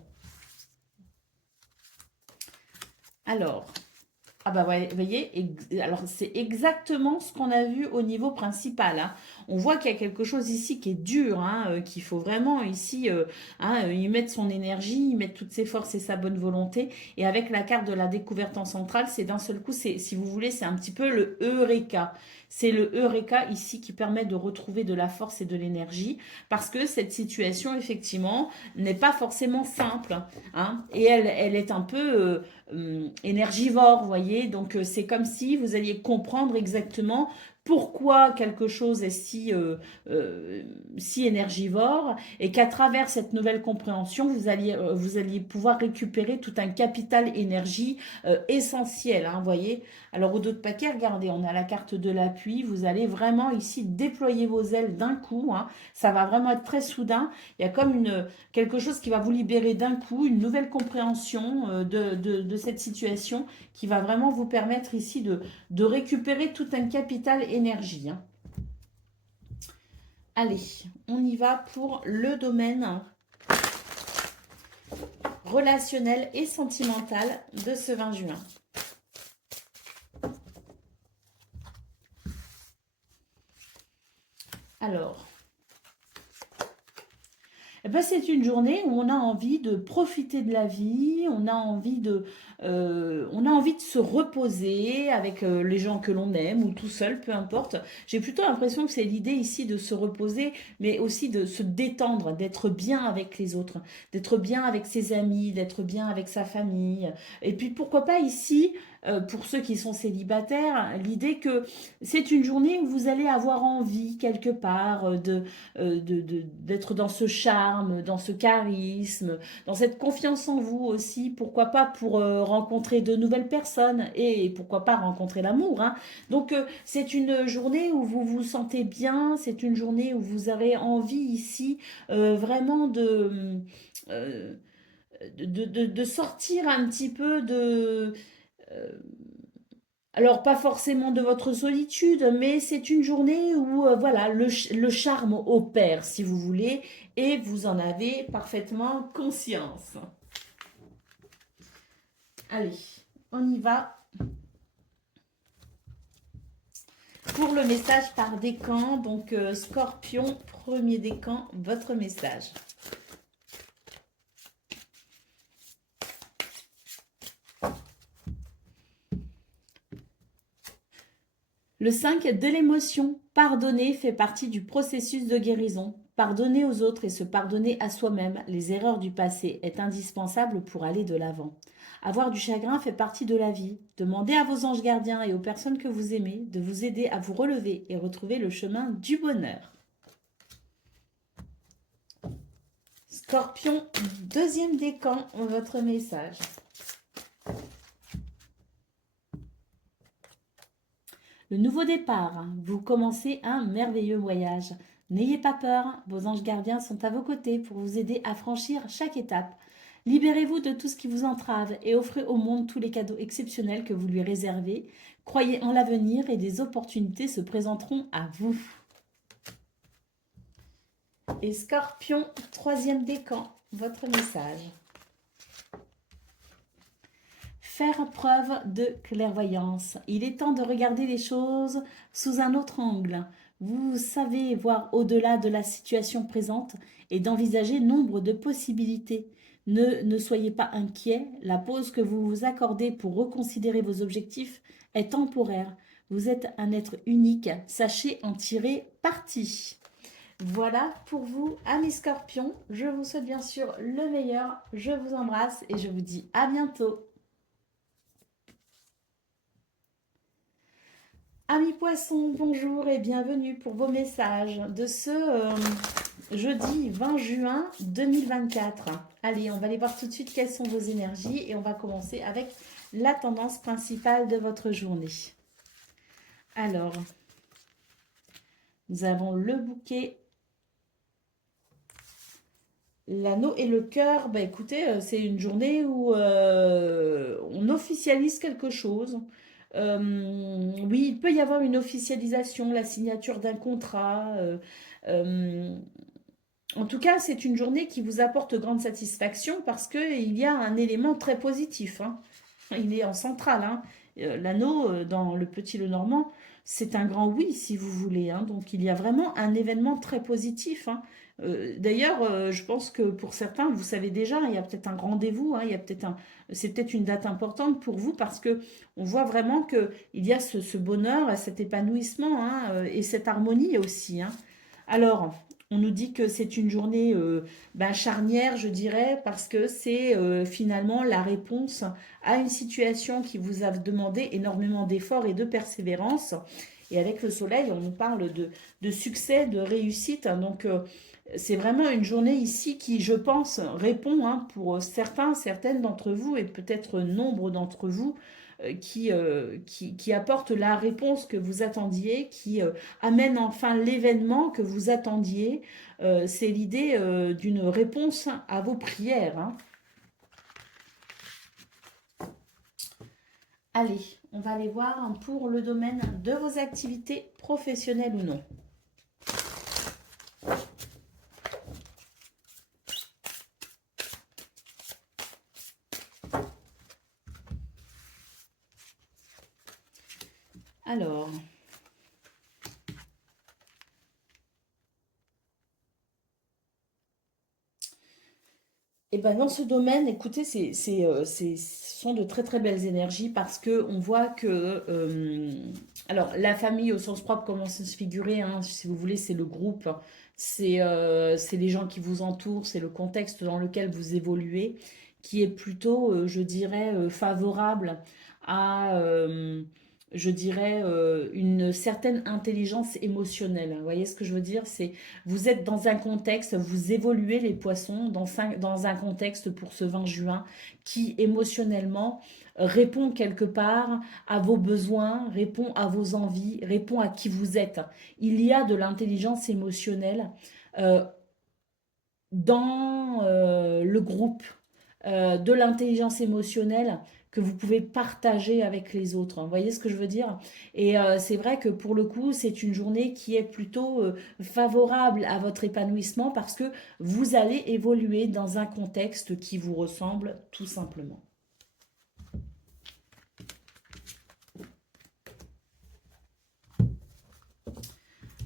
Alors, ah bah ouais, vous voyez, alors c'est exactement ce qu'on a vu au niveau principal, hein. On voit qu'il y a quelque chose ici qui est dur, hein, qu'il faut vraiment ici y mettre son énergie, y mettre toutes ses forces et sa bonne volonté. Et avec la carte de la découverte en centrale, c'est d'un seul coup, si vous voulez, c'est un petit peu le Eureka. C'est le Eureka ici qui permet de retrouver de la force et de l'énergie parce que cette situation, effectivement, n'est pas forcément simple, hein, et elle est un peu énergivore, vous voyez. Donc, c'est comme si vous alliez comprendre exactement pourquoi quelque chose est si énergivore et qu'à travers cette nouvelle compréhension, vous alliez pouvoir récupérer tout un capital énergie essentiel, hein, vous voyez. Alors, au dos de paquet, regardez, on a la carte de l'appui. Vous allez vraiment ici déployer vos ailes d'un coup, hein. Ça va vraiment être très soudain. Il y a comme quelque chose qui va vous libérer d'un coup, une nouvelle compréhension de cette situation qui va vraiment vous permettre ici de récupérer tout un capital énergie, hein. Allez, on y va pour le domaine relationnel et sentimental de ce 20 juin. Alors, eh ben, c'est une journée où on a envie de profiter de la vie, on a envie de se reposer avec les gens que l'on aime ou tout seul, peu importe. J'ai plutôt l'impression que c'est l'idée ici de se reposer, mais aussi de se détendre, d'être bien avec les autres, d'être bien avec ses amis, d'être bien avec sa famille. Et puis pourquoi pas ici pour ceux qui sont célibataires, l'idée que c'est une journée où vous allez avoir envie quelque part d'être dans ce charme, dans ce charisme, dans cette confiance en vous aussi, pourquoi pas pour rencontrer de nouvelles personnes et pourquoi pas rencontrer l'amour, hein. Donc c'est une journée où vous vous sentez bien, c'est une journée où vous avez envie ici vraiment euh, de sortir un petit peu euh, alors, pas forcément de votre solitude, mais c'est une journée où, voilà, le charme opère, si vous voulez, et vous en avez parfaitement conscience. Allez, on y va pour le message par décan. Donc, Scorpion, premier décan, votre message. Le 5 de l'émotion. Pardonner fait partie du processus de guérison. Pardonner aux autres et se pardonner à soi-même les erreurs du passé est indispensable pour aller de l'avant. Avoir du chagrin fait partie de la vie. Demandez à vos anges gardiens et aux personnes que vous aimez de vous aider à vous relever et retrouver le chemin du bonheur. Scorpion, deuxième décan, votre message. Le nouveau départ, vous commencez un merveilleux voyage. N'ayez pas peur, vos anges gardiens sont à vos côtés pour vous aider à franchir chaque étape. Libérez-vous de tout ce qui vous entrave et offrez au monde tous les cadeaux exceptionnels que vous lui réservez. Croyez en l'avenir et des opportunités se présenteront à vous. Et Scorpion, troisième décan, votre message. Faire preuve de clairvoyance. Il est temps de regarder les choses sous un autre angle. Vous savez voir au-delà de la situation présente et d'envisager nombre de possibilités. Ne soyez pas inquiet, la pause que vous vous accordez pour reconsidérer vos objectifs est temporaire. Vous êtes un être unique, sachez en tirer parti. Voilà pour vous, amis scorpions. Je vous souhaite bien sûr le meilleur. Je vous embrasse et je vous dis à bientôt. Amis poissons, bonjour et bienvenue pour vos messages de ce jeudi 20 juin 2024. Allez, on va aller voir tout de suite quelles sont vos énergies et on va commencer avec la tendance principale de votre journée. Alors, nous avons le bouquet, l'anneau et le cœur. Bah, écoutez, c'est une journée où on officialise quelque chose. Oui, il peut y avoir une officialisation, la signature d'un contrat. Euh, en tout cas, c'est une journée qui vous apporte grande satisfaction parce qu'il y a un élément très positif, hein. Il est en centrale, hein. L'anneau, dans le petit Lenormand, c'est un grand oui, si vous voulez, hein. Donc, il y a vraiment un événement très positif, hein. D'ailleurs, je pense que pour certains, vous savez déjà, il y a peut-être un rendez-vous, hein, c'est peut-être une date importante pour vous parce que on voit vraiment que il y a ce bonheur, cet épanouissement, hein, et cette harmonie aussi, hein. Alors, on nous dit que c'est une journée charnière, je dirais, parce que c'est finalement la réponse à une situation qui vous a demandé énormément d'efforts et de persévérance. Et avec le soleil, on nous parle de succès, de réussite. Donc, c'est vraiment une journée ici qui, je pense, répond, hein, pour certains, certaines d'entre vous et peut-être nombre d'entre vous qui apporte la réponse que vous attendiez, qui amène enfin l'événement que vous attendiez. C'est l'idée d'une réponse à vos prières, hein. Allez, on va aller voir pour le domaine de vos activités professionnelles ou non. Alors, et ben dans ce domaine, écoutez, ce sont de très très belles énergies parce que on voit que, alors la famille au sens propre commence à se figurer, hein, si vous voulez, c'est le groupe, c'est les gens qui vous entourent, c'est le contexte dans lequel vous évoluez, qui est plutôt, je dirais, favorable à, je dirais, une certaine intelligence émotionnelle. Vous voyez ce que je veux dire? C'est, vous êtes dans un contexte, vous évoluez les poissons dans un contexte pour ce 20 juin qui émotionnellement répond quelque part à vos besoins, répond à vos envies, répond à qui vous êtes. Il y a de l'intelligence émotionnelle euh, dans le groupe, de l'intelligence émotionnelle que vous pouvez partager avec les autres. Vous voyez ce que je veux dire? Et c'est vrai que pour le coup, c'est une journée qui est plutôt favorable à votre épanouissement parce que vous allez évoluer dans un contexte qui vous ressemble tout simplement.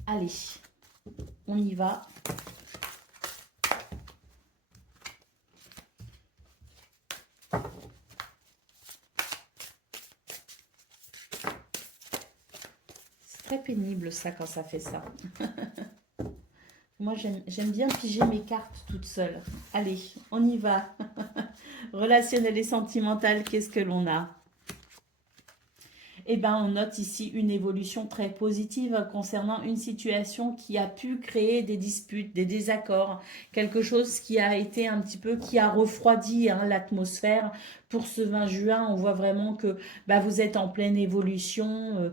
Allez, on y va. C'est très pénible ça quand ça fait ça. Moi, j'aime bien piger mes cartes toute seule. Allez, on y va. Relationnel et sentimental, qu'est-ce que l'on a? Eh bien, on note ici une évolution très positive concernant une situation qui a pu créer des disputes, des désaccords, quelque chose qui a été un petit peu, qui a refroidi l'atmosphère. Pour ce 20 juin, on voit vraiment que bah, vous êtes en pleine évolution.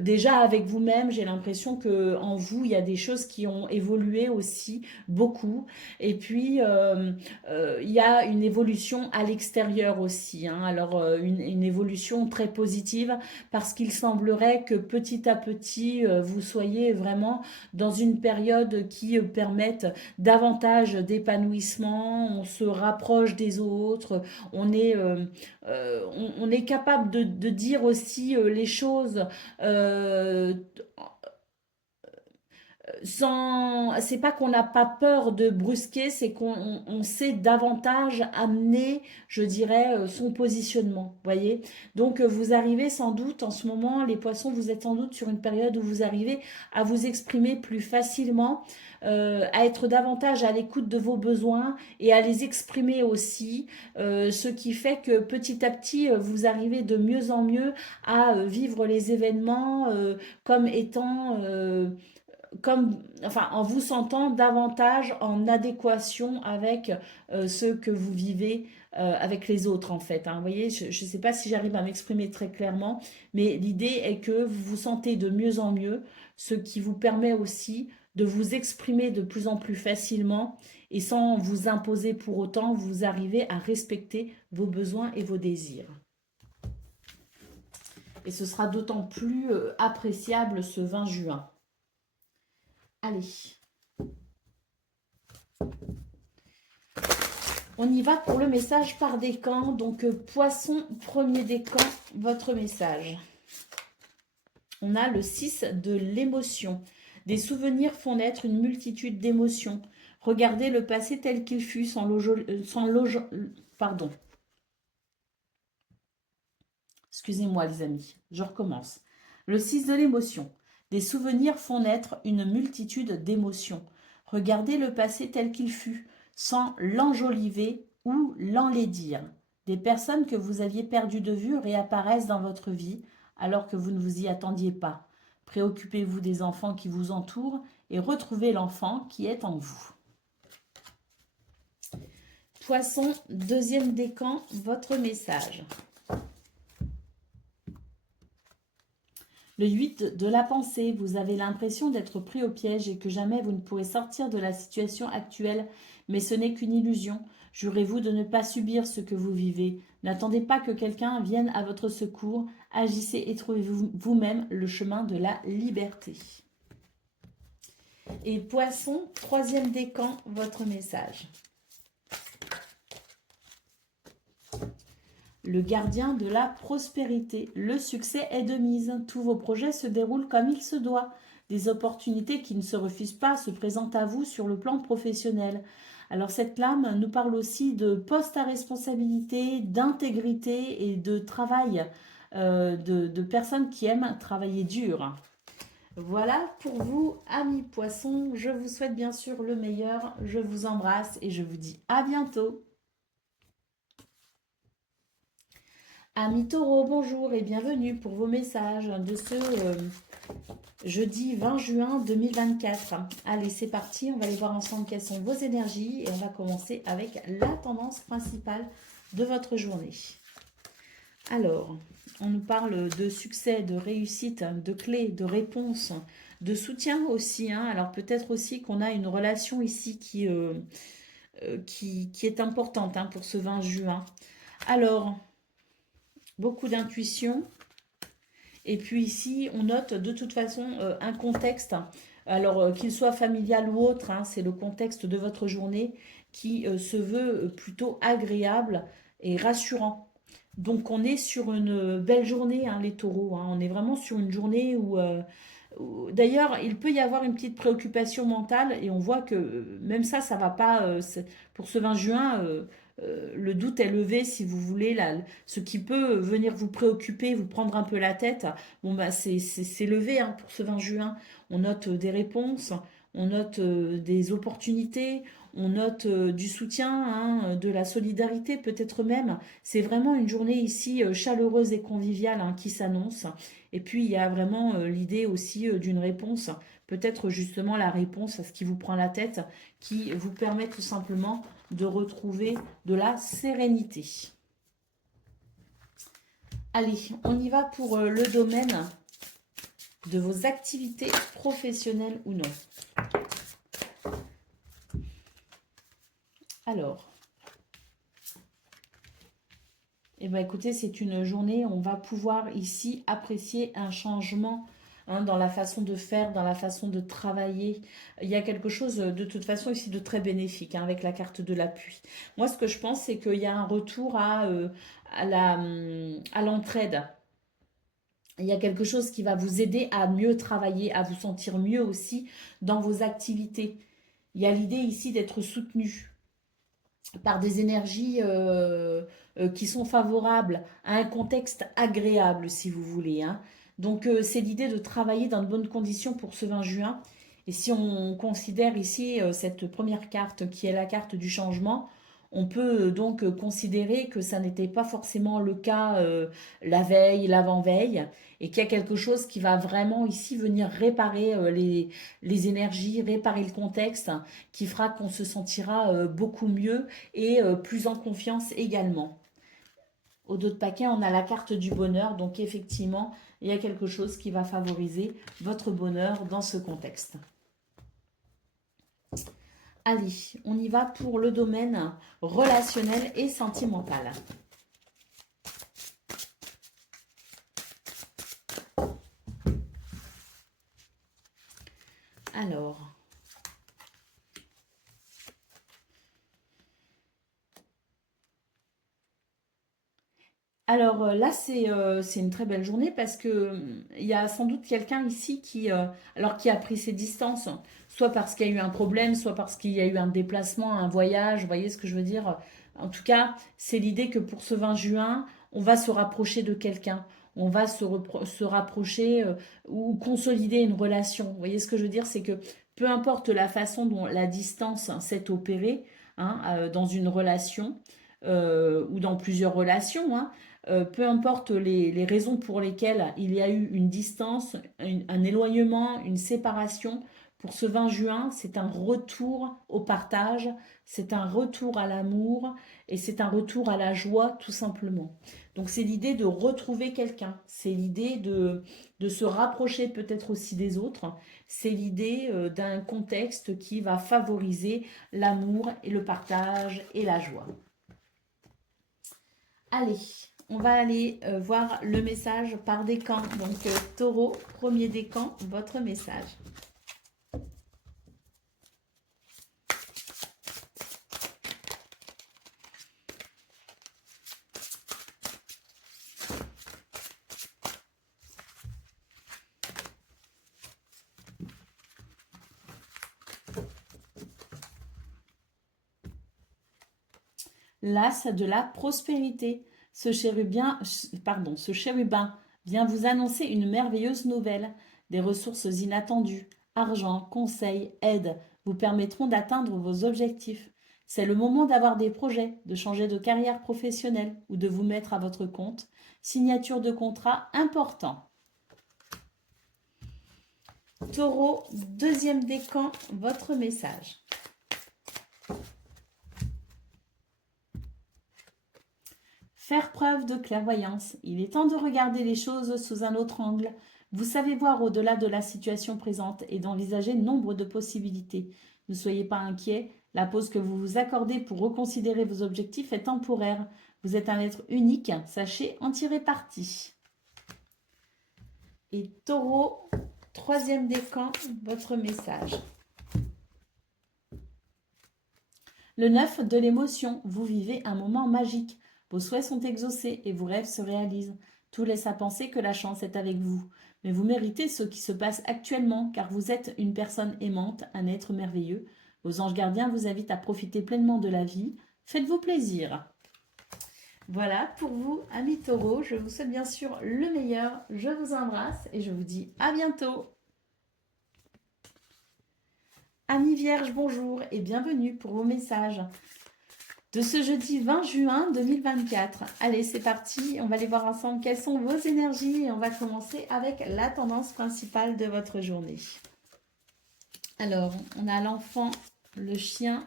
Déjà avec vous-même, j'ai l'impression que en vous, il y a des choses qui ont évolué aussi beaucoup. Et puis, il y a une évolution à l'extérieur aussi. Alors, une évolution très positive parce qu'il semblerait que petit à petit, vous soyez vraiment dans une période qui permette davantage d'épanouissement, on se rapproche des autres, on est capable de dire aussi les choses euh, sans, c'est pas qu'on n'a pas peur de brusquer, c'est qu'on sait davantage amener, je dirais, son positionnement, voyez. Donc vous arrivez sans doute en ce moment, les poissons, vous êtes sans doute sur une période où vous arrivez à vous exprimer plus facilement, à être davantage à l'écoute de vos besoins et à les exprimer aussi, ce qui fait que petit à petit, vous arrivez de mieux en mieux à vivre les événements comme étant comme, enfin, en vous sentant davantage en adéquation avec ce que vous vivez avec les autres, en fait. Vous voyez, je ne sais pas si j'arrive à m'exprimer très clairement, mais l'idée est que vous vous sentez de mieux en mieux, ce qui vous permet aussi de vous exprimer de plus en plus facilement et sans vous imposer pour autant, vous arrivez à respecter vos besoins et vos désirs. Et ce sera d'autant plus appréciable ce 20 juin. Allez. On y va pour le message par décan. Donc, poisson, premier décan, votre message. On a le 6 de l'émotion. Des souvenirs font naître une multitude d'émotions. Regardez le passé tel qu'il fut pardon. Excusez-moi les amis, je recommence. Le 6 de l'émotion. Des souvenirs font naître une multitude d'émotions. Regardez le passé tel qu'il fut, sans l'enjoliver ou l'enlaidir. Des personnes que vous aviez perdues de vue réapparaissent dans votre vie alors que vous ne vous y attendiez pas. Préoccupez-vous des enfants qui vous entourent et retrouvez l'enfant qui est en vous. Poisson, deuxième décan, votre message. Le 8 de la pensée, vous avez l'impression d'être pris au piège et que jamais vous ne pourrez sortir de la situation actuelle, mais ce n'est qu'une illusion. Jurez-vous de ne pas subir ce que vous vivez. N'attendez pas que quelqu'un vienne à votre secours. Agissez et trouvez vous-même le chemin de la liberté. Et Poisson, troisième décan, votre message. Le gardien de la prospérité. Le succès est de mise. Tous vos projets se déroulent comme il se doit. Des opportunités qui ne se refusent pas se présentent à vous sur le plan professionnel. Alors cette lame nous parle aussi de poste à responsabilité, d'intégrité et de travail, de personnes qui aiment travailler dur. Voilà pour vous, amis poissons. Je vous souhaite bien sûr le meilleur. Je vous embrasse et je vous dis à bientôt. Amis taureaux, bonjour et bienvenue pour vos messages de ce jeudi 20 juin 2024. Allez, c'est parti, on va aller voir ensemble quelles sont vos énergies et on va commencer avec la tendance principale de votre journée. Alors, on nous parle de succès, de réussite, de clés, de réponses, de soutien aussi. Alors peut-être aussi qu'on a une relation ici qui est importante pour ce 20 juin. Alors, beaucoup d'intuition. Et puis ici, on note de toute façon un contexte, alors qu'il soit familial ou autre, c'est le contexte de votre journée qui se veut plutôt agréable et rassurant. Donc on est sur une belle journée, les taureaux. On est vraiment sur une journée d'ailleurs, il peut y avoir une petite préoccupation mentale et on voit que même ça va pas. Pour ce 20 juin, le doute est levé, si vous voulez. Ce qui peut venir vous préoccuper, vous prendre un peu la tête, bon, bah, c'est levé pour ce 20 juin. On note des réponses, on note des opportunités, on note du soutien, de la solidarité peut-être même. C'est vraiment une journée ici chaleureuse et conviviale qui s'annonce. Et puis, il y a vraiment l'idée aussi d'une réponse, peut-être justement la réponse à ce qui vous prend la tête, qui vous permet tout simplement de retrouver de la sérénité. Allez, on y va pour le domaine de vos activités professionnelles ou non. Alors, eh bien, écoutez, c'est une journée, on va pouvoir ici apprécier un changement dans la façon de faire, dans la façon de travailler. Il y a quelque chose de toute façon ici de très bénéfique avec la carte de l'appui. Moi, ce que je pense, c'est qu'il y a un retour à l'entraide. Il y a quelque chose qui va vous aider à mieux travailler, à vous sentir mieux aussi dans vos activités. Il y a l'idée ici d'être soutenu par des énergies qui sont favorables à un contexte agréable, si vous voulez. Donc, c'est l'idée de travailler dans de bonnes conditions pour ce 20 juin. Et si on considère ici cette première carte qui est la carte du changement, on peut donc considérer que ça n'était pas forcément le cas la veille, l'avant-veille, et qu'il y a quelque chose qui va vraiment ici venir réparer les énergies, réparer le contexte, qui fera qu'on se sentira beaucoup mieux et plus en confiance également. Au dos de paquet, on a la carte du bonheur, donc effectivement, il y a quelque chose qui va favoriser votre bonheur dans ce contexte. Allez, on y va pour le domaine relationnel et sentimental. Alors, là, c'est une très belle journée parce que il y a sans doute quelqu'un ici qui a pris ses distances, soit parce qu'il y a eu un problème, soit parce qu'il y a eu un déplacement, un voyage, vous voyez ce que je veux dire? En tout cas, c'est l'idée que pour ce 20 juin, on va se rapprocher de quelqu'un, on va se rapprocher ou consolider une relation. Vous voyez ce que je veux dire? C'est que peu importe la façon dont la distance s'est opérée dans une relation ou dans plusieurs relations, peu importe les raisons pour lesquelles il y a eu une distance, un éloignement, une séparation, pour ce 20 juin, c'est un retour au partage, c'est un retour à l'amour et c'est un retour à la joie tout simplement. Donc c'est l'idée de retrouver quelqu'un, c'est l'idée de se rapprocher peut-être aussi des autres, c'est l'idée d'un contexte qui va favoriser l'amour et le partage et la joie. Allez, on va aller voir le message par décan. Donc, taureau, premier décan, votre message. L'as de la prospérité. Ce chérubin vient vous annoncer une merveilleuse nouvelle. Des ressources inattendues, argent, conseils, aide vous permettront d'atteindre vos objectifs. C'est le moment d'avoir des projets, de changer de carrière professionnelle ou de vous mettre à votre compte. Signature de contrat important. Taureau, deuxième décan, votre message. Faire preuve de clairvoyance. Il est temps de regarder les choses sous un autre angle. Vous savez voir au-delà de la situation présente et d'envisager nombre de possibilités. Ne soyez pas inquiet. La pause que vous vous accordez pour reconsidérer vos objectifs est temporaire. Vous êtes un être unique. Sachez en tirer parti. Et Taureau, troisième décan, votre message. Le 9 de l'émotion. Vous vivez un moment magique. Vos souhaits sont exaucés et vos rêves se réalisent. Tout laisse à penser que la chance est avec vous. Mais vous méritez ce qui se passe actuellement car vous êtes une personne aimante, un être merveilleux. Vos anges gardiens vous invitent à profiter pleinement de la vie. Faites-vous plaisir. Voilà pour vous, amis taureaux. Je vous souhaite bien sûr le meilleur. Je vous embrasse et je vous dis à bientôt. Amis vierges, bonjour et bienvenue pour vos messages de ce jeudi 20 juin 2024. Allez, c'est parti, on va aller voir ensemble quelles sont vos énergies et on va commencer avec la tendance principale de votre journée. Alors, on a l'enfant, le chien,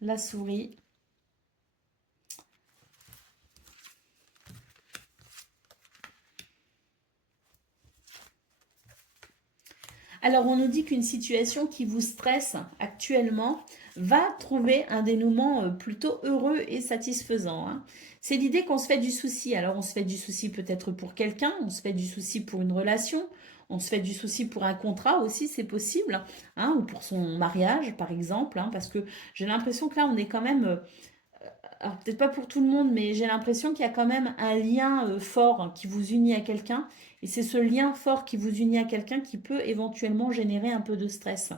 la souris. Alors, on nous dit qu'une situation qui vous stresse actuellement va trouver un dénouement plutôt heureux et satisfaisant. Hein. C'est l'idée qu'on se fait du souci. Alors, on se fait du souci peut-être pour quelqu'un, on se fait du souci pour une relation, on se fait du souci pour un contrat aussi, c'est possible, hein, ou pour son mariage, par exemple, hein, parce que j'ai l'impression que là, on est quand même... alors peut-être pas pour tout le monde, mais j'ai l'impression qu'il y a quand même un lien fort qui vous unit à quelqu'un. Et c'est ce lien fort qui vous unit à quelqu'un qui peut éventuellement générer un peu de stress.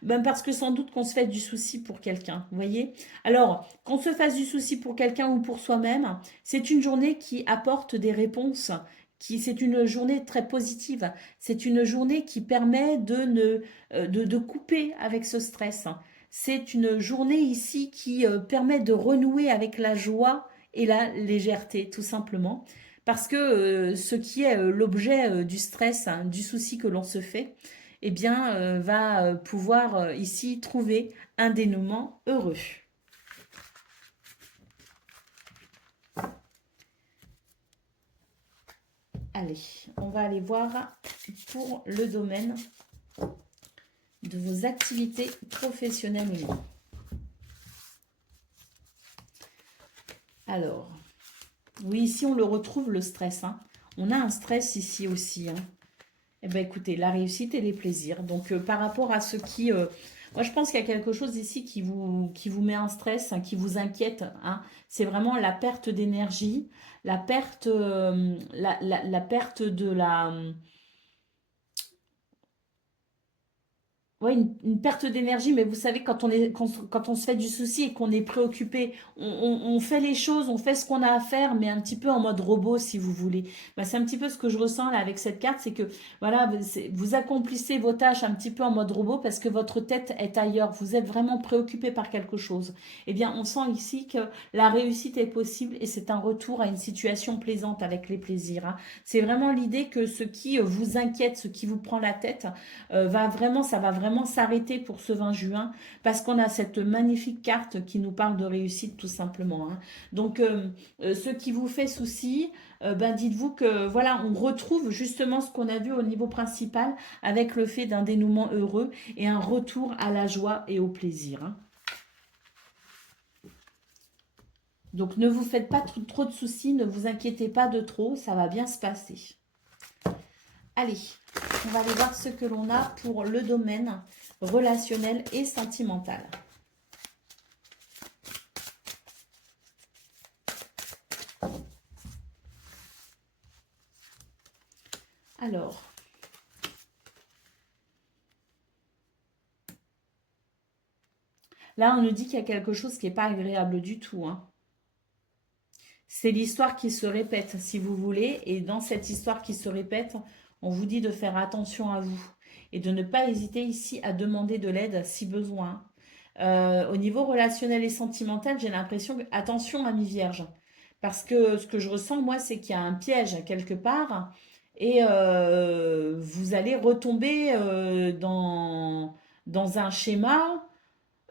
Ben parce que sans doute qu'on se fait du souci pour quelqu'un, vous voyez. Alors, qu'on se fasse du souci pour quelqu'un ou pour soi-même, c'est une journée qui apporte des réponses. C'est une journée très positive. C'est une journée qui permet de couper avec ce stress. C'est une journée ici qui permet de renouer avec la joie et la légèreté, tout simplement. Parce que ce qui est l'objet du stress, hein, du souci que l'on se fait, eh bien, va pouvoir ici trouver un dénouement heureux. Allez, on va aller voir pour le domaine de vos activités professionnelles ou non. Alors, oui, ici on le retrouve le stress. Hein. On a un stress ici aussi. Hein. Eh bien écoutez, la réussite et les plaisirs. Donc par rapport à ce qui... moi je pense qu'il y a quelque chose ici qui vous met un stress, hein, qui vous inquiète. Hein. C'est vraiment la perte d'énergie, la perte, la perte de la... Oui, une perte d'énergie, mais vous savez, quand on se fait du souci et qu'on est préoccupé, on fait les choses, on fait ce qu'on a à faire, mais un petit peu en mode robot, si vous voulez. Bah, c'est un petit peu ce que je ressens là avec cette carte, c'est que voilà, vous accomplissez vos tâches un petit peu en mode robot parce que votre tête est ailleurs. Vous êtes vraiment préoccupé par quelque chose. Eh bien, on sent ici que la réussite est possible et c'est un retour à une situation plaisante avec les plaisirs. Hein. C'est vraiment l'idée que ce qui vous inquiète, ce qui vous prend la tête, ça va vraiment s'arrêter pour ce 20 juin parce qu'on a cette magnifique carte qui nous parle de réussite tout simplement. Hein. Donc, ce qui vous fait souci, ben dites-vous que voilà, on retrouve justement ce qu'on a vu au niveau principal avec le fait d'un dénouement heureux et un retour à la joie et au plaisir. Hein. Donc, ne vous faites pas trop de soucis, ne vous inquiétez pas de trop, ça va bien se passer. Allez, on va aller voir ce que l'on a pour le domaine relationnel et sentimental. Alors, là, on nous dit qu'il y a quelque chose qui n'est pas agréable du tout. Hein. C'est l'histoire qui se répète, si vous voulez. Et dans cette histoire qui se répète, on vous dit de faire attention à vous et de ne pas hésiter ici à demander de l'aide si besoin. Au niveau relationnel et sentimental, j'ai l'impression que, attention, ami Vierge, parce que ce que je ressens, moi, c'est qu'il y a un piège quelque part et vous allez retomber dans un schéma.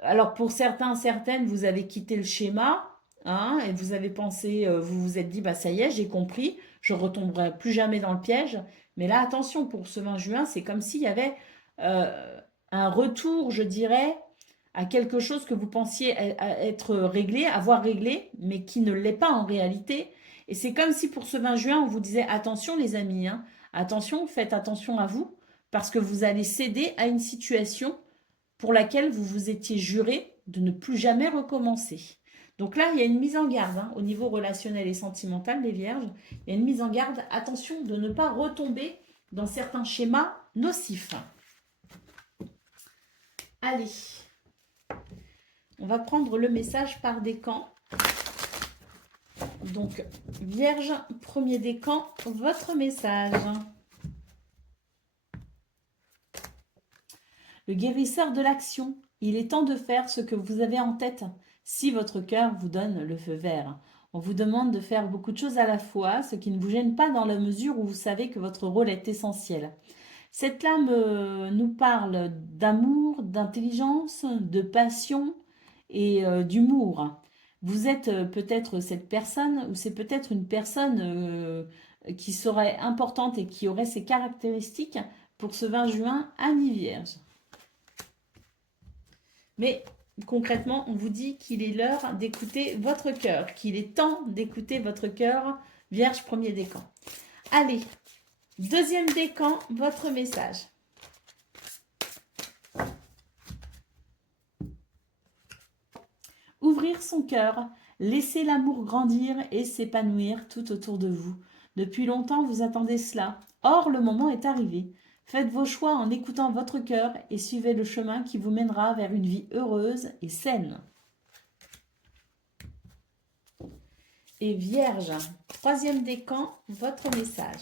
Alors pour certains, certaines, vous avez quitté le schéma, hein, et vous avez pensé, vous vous êtes dit, bah ça y est, j'ai compris, je retomberai plus jamais dans le piège. Mais là, attention, pour ce 20 juin, c'est comme s'il y avait un retour, je dirais, à quelque chose que vous pensiez être réglé, avoir réglé, mais qui ne l'est pas en réalité. Et c'est comme si pour ce 20 juin, on vous disait, attention les amis, hein, attention, faites attention à vous, parce que vous allez céder à une situation pour laquelle vous vous étiez juré de ne plus jamais recommencer. Donc là, il y a une mise en garde hein, au niveau relationnel et sentimental des vierges. Il y a une mise en garde, attention de ne pas retomber dans certains schémas nocifs. Allez, on va prendre le message par décan. Donc, Vierge, premier décan, votre message. Le guérisseur de l'action. Il est temps de faire ce que vous avez en tête, si votre cœur vous donne le feu vert. On vous demande de faire beaucoup de choses à la fois, ce qui ne vous gêne pas dans la mesure où vous savez que votre rôle est essentiel. Cette lame nous parle d'amour, d'intelligence, de passion et d'humour. Vous êtes peut-être cette personne, ou c'est peut-être une personne qui serait importante et qui aurait ces caractéristiques pour ce 20 juin à mi-vierge. Mais concrètement, on vous dit qu'il est l'heure d'écouter votre cœur, qu'il est temps d'écouter votre cœur, Vierge premier décan. Allez, deuxième décan, votre message. Ouvrir son cœur, laisser l'amour grandir et s'épanouir tout autour de vous. Depuis longtemps, vous attendez cela. Or, le moment est arrivé. Faites vos choix en écoutant votre cœur et suivez le chemin qui vous mènera vers une vie heureuse et saine. Et Vierge, troisième décan, votre message.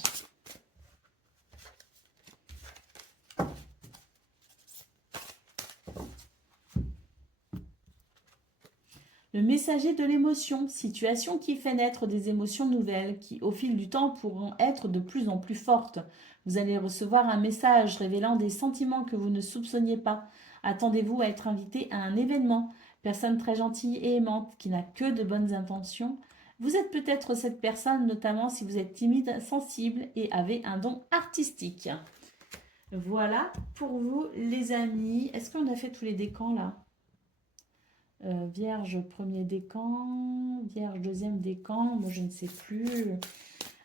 Le messager de l'émotion, situation qui fait naître des émotions nouvelles qui, au fil du temps, pourront être de plus en plus fortes. Vous allez recevoir un message révélant des sentiments que vous ne soupçonniez pas. Attendez-vous à être invité à un événement. Personne très gentille et aimante qui n'a que de bonnes intentions. Vous êtes peut-être cette personne, notamment si vous êtes timide, sensible et avez un don artistique. Voilà pour vous les amis. Est-ce qu'on a fait tous les décans là ? Vierge premier décan, Vierge deuxième décan, moi je ne sais plus.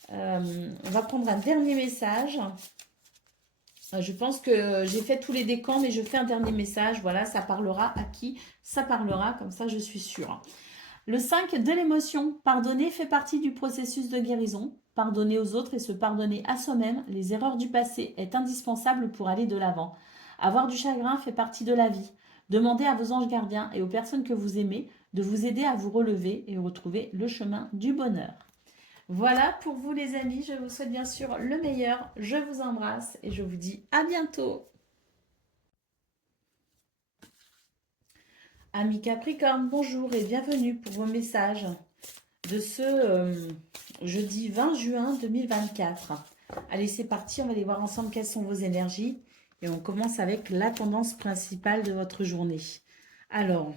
On va prendre un dernier message. Je pense que j'ai fait tous les décans, mais je fais un dernier message. Voilà, ça parlera à qui ça parlera, comme ça je suis sûre. Le 5 de l'émotion. Pardonner fait partie du processus de guérison. Pardonner aux autres et se pardonner à soi-même les erreurs du passé est indispensable pour aller de l'avant. Avoir du chagrin fait partie de la vie. Demandez à vos anges gardiens et aux personnes que vous aimez de vous aider à vous relever et retrouver le chemin du bonheur. Voilà pour vous les amis, je vous souhaite bien sûr le meilleur, je vous embrasse et je vous dis à bientôt. Amis Capricorne, bonjour et bienvenue pour vos messages de ce jeudi 20 juin 2024. Allez, c'est parti, on va aller voir ensemble quelles sont vos énergies. Et on commence avec la tendance principale de votre journée. Alors,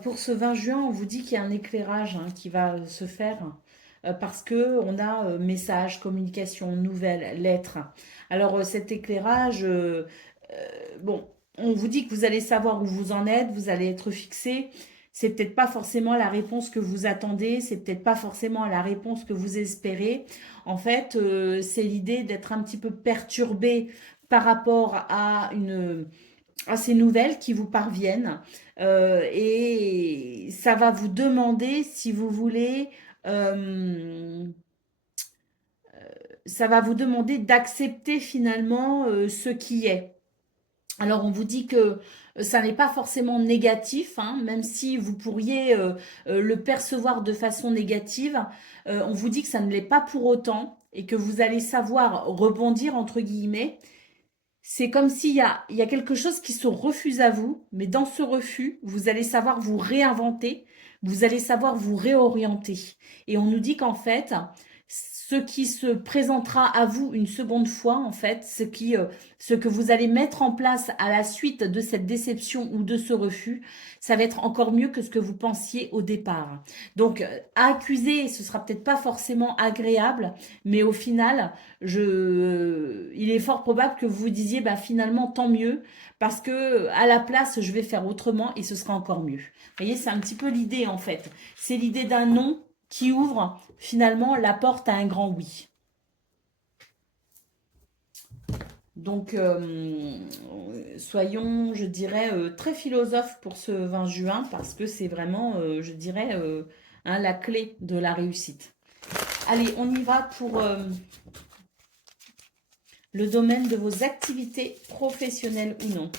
pour ce 20 juin, on vous dit qu'il y a un éclairage hein, qui va se faire parce que on a message, communication, nouvelles, lettres. Alors, cet éclairage, bon, on vous dit que vous allez savoir où vous en êtes, vous allez être fixé. C'est peut-être pas forcément la réponse que vous attendez, c'est peut-être pas forcément la réponse que vous espérez. En fait, c'est l'idée d'être un petit peu perturbé par rapport à ces nouvelles qui vous parviennent. Et ça va vous demander, si vous voulez, euh, ça va vous demander d'accepter finalement ce qui est. Alors on vous dit que Ça n'est pas forcément négatif, hein, même si vous pourriez le percevoir de façon négative. On vous dit que ça ne l'est pas pour autant et que vous allez savoir rebondir, entre guillemets. C'est comme s'il y a quelque chose qui se refuse à vous, mais dans ce refus, vous allez savoir vous réinventer, vous allez savoir vous réorienter. Et on nous dit qu'en fait, ce qui se présentera à vous une seconde fois, en fait, ce que vous allez mettre en place à la suite de cette déception ou de ce refus, ça va être encore mieux que ce que vous pensiez au départ. Donc, à accuser, ce sera peut-être pas forcément agréable, mais au final, il est fort probable que vous vous disiez, bah, finalement, tant mieux, parce que à la place, je vais faire autrement et ce sera encore mieux. Vous voyez, c'est un petit peu l'idée, en fait. C'est l'idée d'un non qui ouvre finalement la porte à un grand oui. Donc, soyons, je dirais, très philosophes pour ce 20 juin, parce que c'est vraiment, je dirais, hein, la clé de la réussite. Allez, on y va pour le domaine de vos activités professionnelles ou non.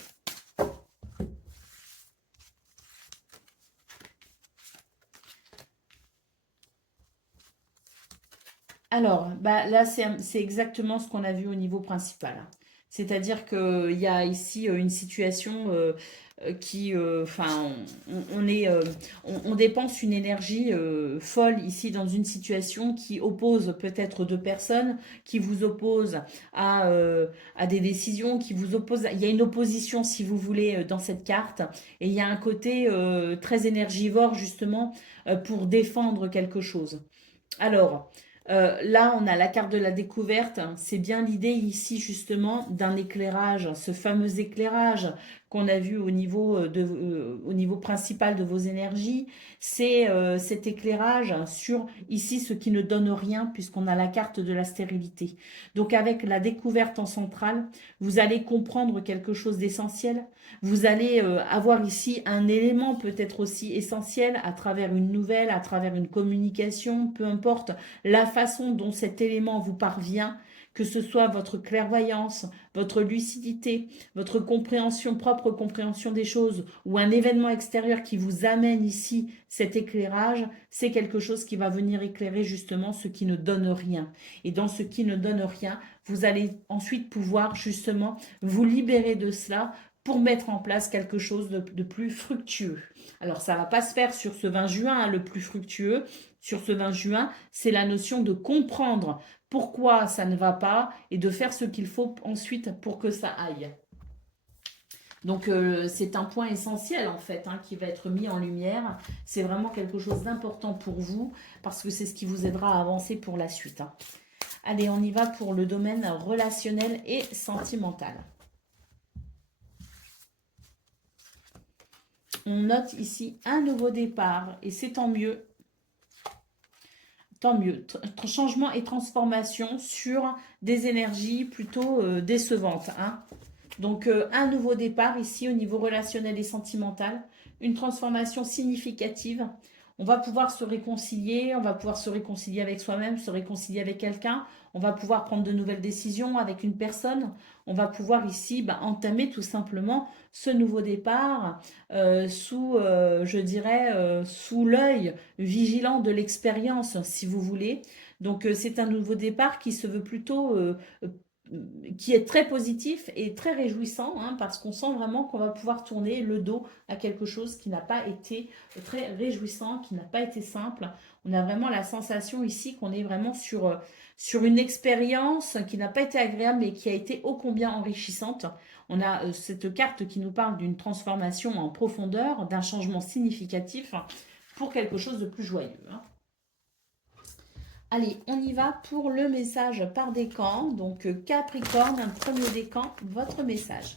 Alors, bah, là, c'est exactement ce qu'on a vu au niveau principal, hein. C'est-à-dire qu'il y a ici une situation qui, enfin, on dépense une énergie folle ici dans une situation qui oppose peut-être deux personnes, qui vous oppose à des décisions, qui vous oppose. Il y a une opposition, si vous voulez, dans cette carte, et il y a un côté très énergivore justement pour défendre quelque chose. Alors, là, on a la carte de la découverte. C'est bien l'idée ici, justement, d'un éclairage, ce fameux éclairage qu'on a vu au niveau principal de vos énergies. C'est cet éclairage sur, ici, ce qui ne donne rien, puisqu'on a la carte de la stérilité. Donc, avec la découverte en centrale, vous allez comprendre quelque chose d'essentiel. Vous allez avoir ici un élément peut-être aussi essentiel à travers une nouvelle, à travers une communication, peu importe la façon dont cet élément vous parvient, que ce soit votre clairvoyance, votre lucidité, votre compréhension, propre compréhension des choses, ou un événement extérieur qui vous amène ici cet éclairage, c'est quelque chose qui va venir éclairer justement ce qui ne donne rien. Et dans ce qui ne donne rien, vous allez ensuite pouvoir justement vous libérer de cela pour mettre en place quelque chose de plus fructueux. Alors, ça ne va pas se faire sur ce 20 juin, hein, le plus fructueux. Sur ce 20 juin, c'est la notion de comprendre pourquoi ça ne va pas et de faire ce qu'il faut ensuite pour que ça aille. Donc, c'est un point essentiel, en fait, hein, qui va être mis en lumière. C'est vraiment quelque chose d'important pour vous, parce que c'est ce qui vous aidera à avancer pour la suite, hein. Allez, on y va pour le domaine relationnel et sentimental. On note ici un nouveau départ, et c'est tant mieux. Tant mieux. Changement et transformation sur des énergies plutôt décevantes, hein. Donc, un nouveau départ ici au niveau relationnel et sentimental, une transformation significative. On va pouvoir se réconcilier, on va pouvoir se réconcilier avec soi-même, se réconcilier avec quelqu'un, on va pouvoir prendre de nouvelles décisions avec une personne, on va pouvoir ici entamer tout simplement ce nouveau départ je dirais, sous l'œil vigilant de l'expérience, si vous voulez. Donc, c'est un nouveau départ qui se veut plutôt qui est très positif et très réjouissant, hein, parce qu'on sent vraiment qu'on va pouvoir tourner le dos à quelque chose qui n'a pas été très réjouissant, qui n'a pas été simple. On a vraiment la sensation ici qu'on est vraiment sur une expérience qui n'a pas été agréable mais qui a été ô combien enrichissante. On a cette carte qui nous parle d'une transformation en profondeur, d'un changement significatif pour quelque chose de plus joyeux, hein. Allez, on y va pour le message par décan. Donc, Capricorne, un premier décan, votre message.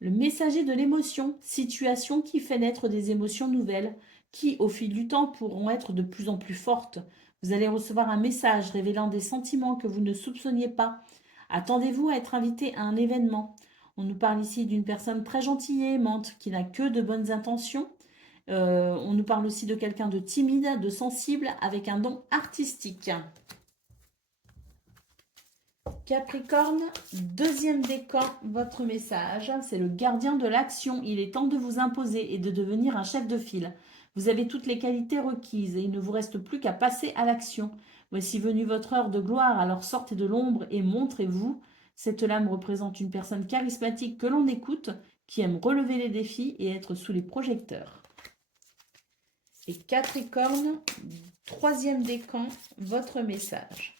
Le messager de l'émotion, situation qui fait naître des émotions nouvelles, qui, au fil du temps, pourront être de plus en plus fortes. Vous allez recevoir un message révélant des sentiments que vous ne soupçonniez pas. Attendez-vous à être invité à un événement. On nous parle ici d'une personne très gentille et aimante, qui n'a que de bonnes intentions. On nous parle aussi de quelqu'un de timide, de sensible, avec un don artistique. Capricorne, deuxième décan, votre message, c'est le gardien de l'action. Il est temps de vous imposer et de devenir un chef de file. Vous avez toutes les qualités requises et il ne vous reste plus qu'à passer à l'action. Voici venue votre heure de gloire, alors sortez de l'ombre et montrez-vous. Cette lame représente une personne charismatique que l'on écoute, qui aime relever les défis et être sous les projecteurs. Et Capricorne, troisième décan, votre message.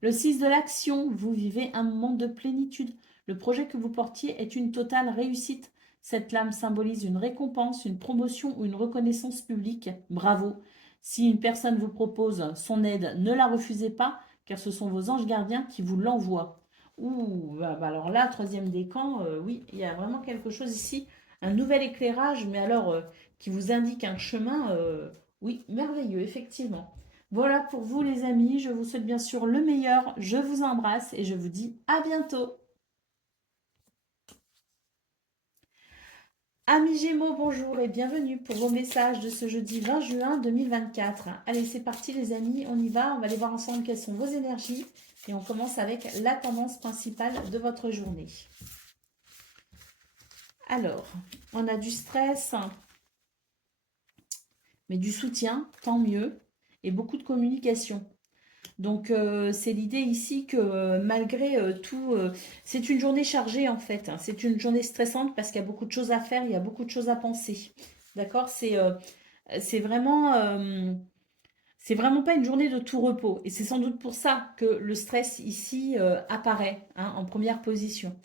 Le 6 de l'action, vous vivez un moment de plénitude. Le projet que vous portiez est une totale réussite. Cette lame symbolise une récompense, une promotion ou une reconnaissance publique. Bravo. Si une personne vous propose son aide, ne la refusez pas, car ce sont vos anges gardiens qui vous l'envoient. Ouh, alors là, troisième décan, oui, il y a vraiment quelque chose ici, un nouvel éclairage, mais alors qui vous indique un chemin, oui, merveilleux, effectivement. Voilà pour vous les amis, je vous souhaite bien sûr le meilleur, je vous embrasse et je vous dis à bientôt. Amis Gémeaux, bonjour et bienvenue pour vos messages de ce jeudi 20 juin 2024. Allez, c'est parti les amis, on y va, on va aller voir ensemble quelles sont vos énergies et on commence avec la tendance principale de votre journée. Alors, on a du stress, mais du soutien, tant mieux, et beaucoup de communication. Donc, c'est l'idée ici que malgré tout, c'est une journée chargée en fait. Hein. C'est une journée stressante parce qu'il y a beaucoup de choses à faire, il y a beaucoup de choses à penser. D'accord? C'est vraiment, pas une journée de tout repos. Et c'est sans doute pour ça que le stress ici apparaît hein, en première position.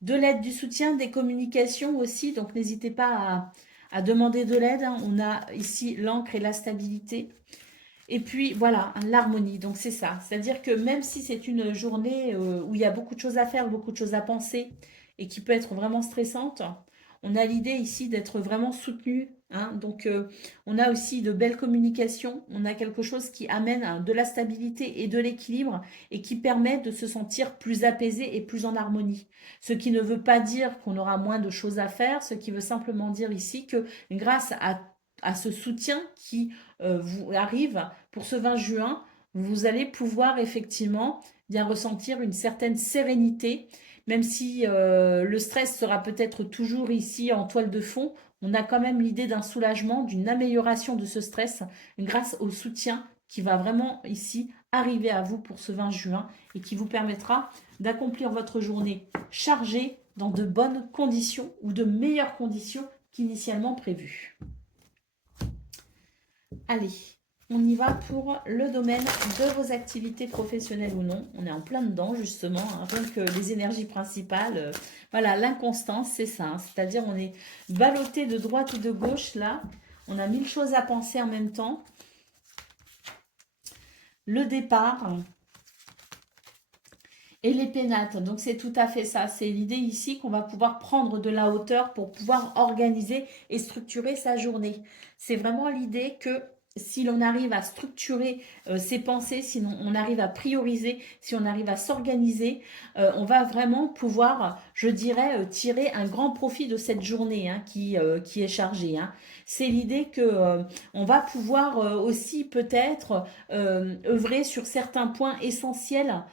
De l'aide, du soutien, des communications aussi. Donc, n'hésitez pas à demander de l'aide. Hein. On a ici l'encre et la stabilité. Et puis voilà, l'harmonie, donc c'est ça. C'est-à-dire que même si c'est une journée où il y a beaucoup de choses à faire, beaucoup de choses à penser, et qui peut être vraiment stressante, on a l'idée ici d'être vraiment soutenu. Hein. Donc on a aussi de belles communications, on a quelque chose qui amène hein, de la stabilité et de l'équilibre et qui permet de se sentir plus apaisé et plus en harmonie. Ce qui ne veut pas dire qu'on aura moins de choses à faire, ce qui veut simplement dire ici que grâce à ce soutien qui vous arrive pour ce 20 juin, vous allez pouvoir effectivement bien ressentir une certaine sérénité, même si le stress sera peut-être toujours ici en toile de fond, on a quand même l'idée d'un soulagement, d'une amélioration de ce stress grâce au soutien qui va vraiment ici arriver à vous pour ce 20 juin et qui vous permettra d'accomplir votre journée chargée dans de bonnes conditions ou de meilleures conditions qu'initialement prévues. Allez, on y va pour le domaine de vos activités professionnelles ou non. On est en plein dedans, justement. Hein, rien que les énergies principales. Voilà, l'inconstance, c'est ça. Hein, c'est-à-dire, on est ballotté de droite ou de gauche, là. On a 1000 choses à penser en même temps. Le départ et les pénates. Donc, c'est tout à fait ça. C'est l'idée ici qu'on va pouvoir prendre de la hauteur pour pouvoir organiser et structurer sa journée. C'est vraiment l'idée que si l'on arrive à structurer ses pensées, si on arrive à prioriser, si on arrive à s'organiser, on va vraiment pouvoir, je dirais, tirer un grand profit de cette journée hein, qui est chargée. Hein. C'est l'idée que on va pouvoir aussi peut-être œuvrer sur certains points essentiels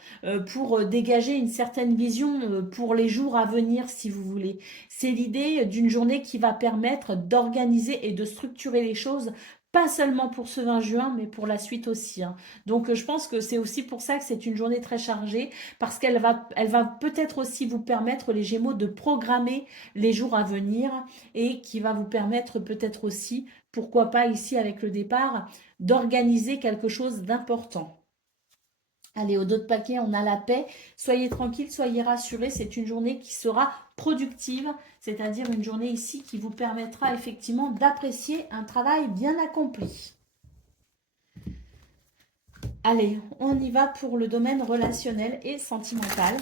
pour dégager une certaine vision pour les jours à venir, si vous voulez. C'est l'idée d'une journée qui va permettre d'organiser et de structurer les choses pas seulement pour ce 20 juin, mais pour la suite aussi. Hein. Donc, je pense que c'est aussi pour ça que c'est une journée très chargée, parce qu'elle va peut-être aussi vous permettre, les Gémeaux, de programmer les jours à venir et qui va vous permettre peut-être aussi, pourquoi pas ici avec le départ, d'organiser quelque chose d'important. Allez, au dos de paquet, on a la paix. Soyez tranquille, soyez rassurés. C'est une journée qui sera productive, c'est-à-dire une journée ici qui vous permettra effectivement d'apprécier un travail bien accompli. Allez, on y va pour le domaine relationnel et sentimental.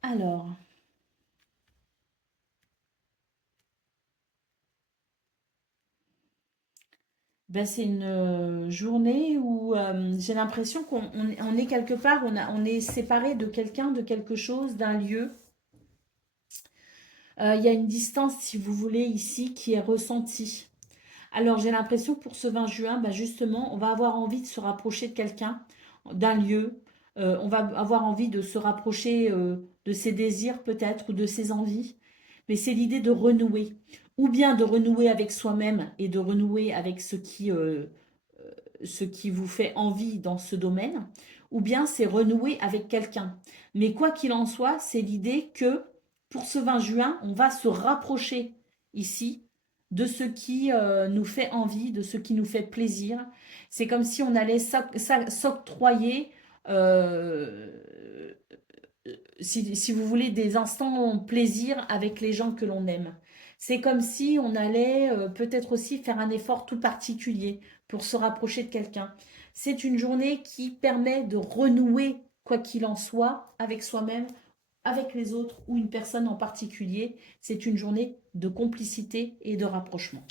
Alors, Ben, c'est une journée où j'ai l'impression on est quelque part, on est séparé de quelqu'un, de quelque chose, d'un lieu. Il y a une distance, si vous voulez, ici, qui est ressentie. Alors, j'ai l'impression pour ce 20 juin, ben, justement, on va avoir envie de se rapprocher de quelqu'un, d'un lieu. On va avoir envie de se rapprocher de ses désirs, peut-être, ou de ses envies. Mais c'est l'idée de renouer. Ou bien de renouer avec soi-même et de renouer avec ce qui vous fait envie dans ce domaine, ou bien c'est renouer avec quelqu'un. Mais quoi qu'il en soit, c'est l'idée que pour ce 20 juin, on va se rapprocher ici de ce qui nous fait envie, de ce qui nous fait plaisir. C'est comme si on allait s'octroyer, euh, si vous voulez, des instants plaisir avec les gens que l'on aime. C'est comme si on allait peut-être aussi faire un effort tout particulier pour se rapprocher de quelqu'un. C'est une journée qui permet de renouer, quoi qu'il en soit, avec soi-même, avec les autres ou une personne en particulier. C'est une journée de complicité et de rapprochement.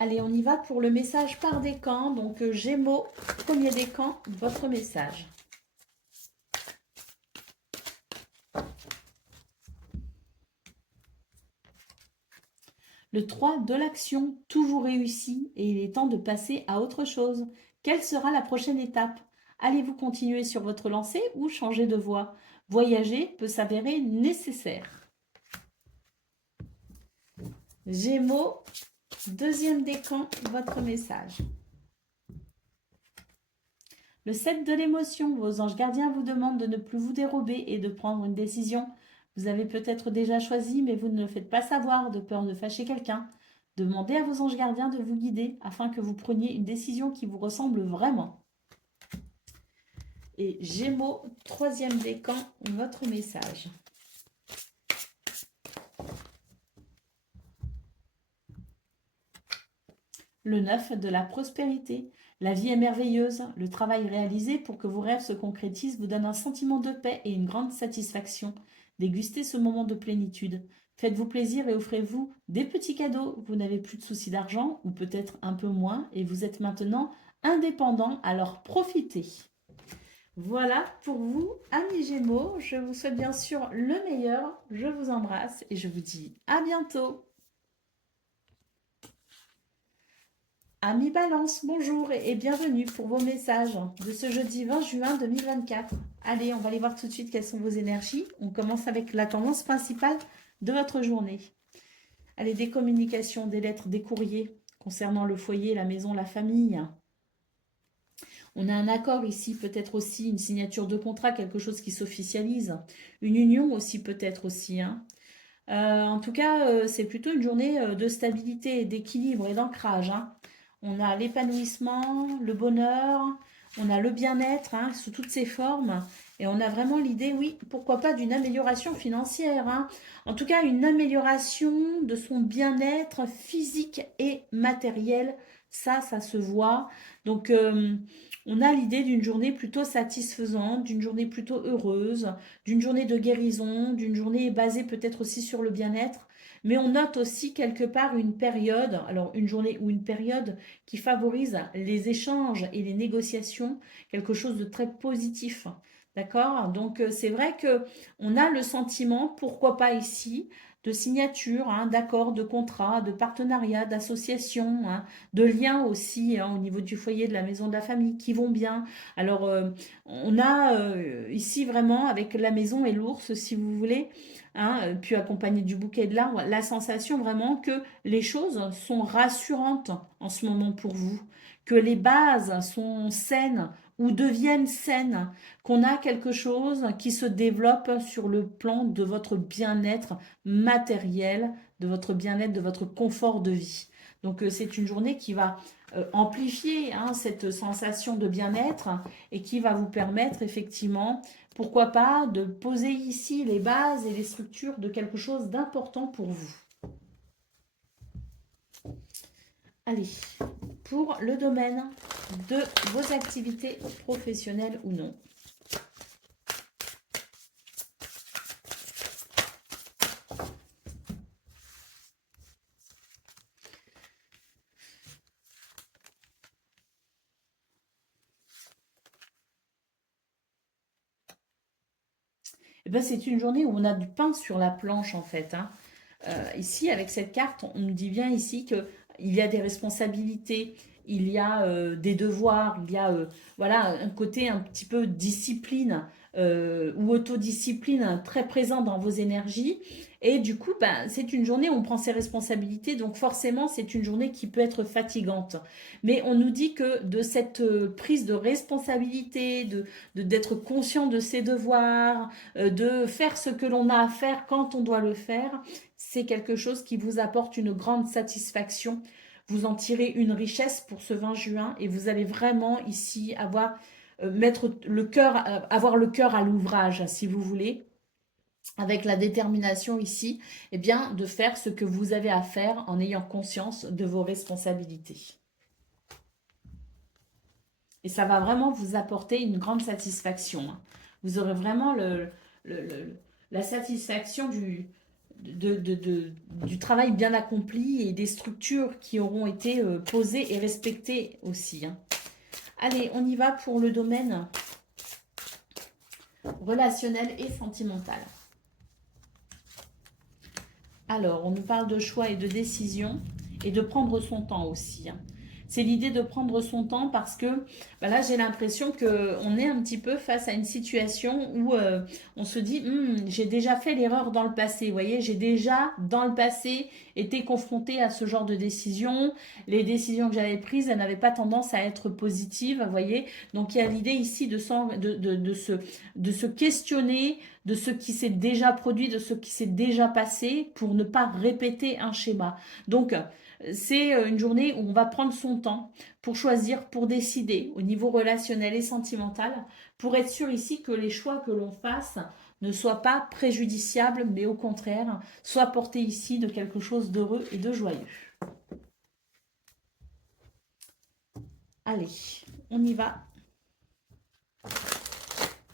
Allez, on y va pour le message par décan. Donc, Gémeaux, premier décan, votre message. Le 3 de l'action, toujours réussi et il est temps de passer à autre chose. Quelle sera la prochaine étape? Allez-vous continuer sur votre lancée ou changer de voie? Voyager peut s'avérer nécessaire. Gémeaux, deuxième décan, votre message. Le 7 de l'émotion, vos anges gardiens vous demandent de ne plus vous dérober et de prendre une décision. Vous avez peut-être déjà choisi, mais vous ne le faites pas savoir de peur de fâcher quelqu'un. Demandez à vos anges gardiens de vous guider afin que vous preniez une décision qui vous ressemble vraiment. Et Gémeaux, troisième décan, votre message. Le 9 de la prospérité. La vie est merveilleuse. Le travail réalisé pour que vos rêves se concrétisent vous donne un sentiment de paix et une grande satisfaction. Dégustez ce moment de plénitude. Faites-vous plaisir et offrez-vous des petits cadeaux. Vous n'avez plus de soucis d'argent, ou peut-être un peu moins, et vous êtes maintenant indépendant, alors profitez. Voilà pour vous, amis Gémeaux. Je vous souhaite bien sûr le meilleur. Je vous embrasse et je vous dis à bientôt. Amis Balance, bonjour et bienvenue pour vos messages de ce jeudi 20 juin 2024. Allez, on va aller voir tout de suite quelles sont vos énergies. On commence avec la tendance principale de votre journée. Allez, des communications, des lettres, des courriers concernant le foyer, la maison, la famille. On a un accord ici, peut-être aussi une signature de contrat, quelque chose qui s'officialise. Une union aussi, peut-être aussi. En tout cas, c'est plutôt une journée de stabilité, d'équilibre et d'ancrage. On a l'épanouissement, le bonheur, on a le bien-être sous toutes ses formes. Et on a vraiment l'idée, oui, pourquoi pas d'une amélioration financière. En tout cas, une amélioration de son bien-être physique et matériel. Ça se voit. Donc, on a l'idée d'une journée plutôt satisfaisante, d'une journée plutôt heureuse, d'une journée de guérison, d'une journée basée peut-être aussi sur le bien-être. Mais on note aussi quelque part une période, alors une journée ou une période qui favorise les échanges et les négociations, quelque chose de très positif. D'accord? Donc c'est vrai que on a le sentiment, pourquoi pas ici, de signature, d'accords, de contrats, de partenariats, d'associations, de liens aussi au niveau du foyer, de la maison, de la famille, qui vont bien. Alors on a ici vraiment avec la maison et l'ours, si vous voulez, puis accompagné du bouquet de l'arbre, la sensation vraiment que les choses sont rassurantes en ce moment pour vous, que les bases sont saines ou deviennent saines, qu'on a quelque chose qui se développe sur le plan de votre bien-être matériel, de votre bien-être, de votre confort de vie. Donc c'est une journée qui va amplifier cette sensation de bien-être et qui va vous permettre effectivement, pourquoi pas, de poser ici les bases et les structures de quelque chose d'important pour vous. Allez, pour le domaine de vos activités professionnelles ou non. ben, c'est une journée où on a du pain sur la planche, en fait, hein. Ici, avec cette carte, on nous dit bien ici que il y a des responsabilités, il y a des devoirs, il y a voilà, un côté un petit peu discipline ou autodiscipline très présent dans vos énergies. Et du coup, ben, c'est une journée où on prend ses responsabilités, donc forcément, c'est une journée qui peut être fatigante. Mais on nous dit que de cette prise de responsabilité, d'être conscient de ses devoirs, de faire ce que l'on a à faire quand on doit le faire, c'est quelque chose qui vous apporte une grande satisfaction. Vous en tirez une richesse pour ce 20 juin et vous allez vraiment ici avoir le cœur à l'ouvrage, si vous voulez, avec la détermination ici, eh bien, de faire ce que vous avez à faire en ayant conscience de vos responsabilités. Et ça va vraiment vous apporter une grande satisfaction, hein. Vous aurez vraiment la satisfaction du travail bien accompli et des structures qui auront été posées et respectées aussi, hein. Allez, on y va pour le domaine relationnel et sentimental. Alors, on nous parle de choix et de décision et de prendre son temps aussi, hein. C'est l'idée de prendre son temps parce que bah là, j'ai l'impression qu'on est un petit peu face à une situation où on se dit j'ai déjà fait l'erreur dans le passé. Vous voyez, j'ai déjà, dans le passé, été confrontée à ce genre de décision. Les décisions que j'avais prises, elles n'avaient pas tendance à être positives. Vous voyez, donc il y a l'idée ici de se questionner de ce qui s'est déjà produit, de ce qui s'est déjà passé pour ne pas répéter un schéma. Donc, c'est une journée où on va prendre son temps pour choisir, pour décider au niveau relationnel et sentimental, pour être sûr ici que les choix que l'on fasse ne soient pas préjudiciables, mais au contraire, soient portés ici de quelque chose d'heureux et de joyeux. Allez, on y va.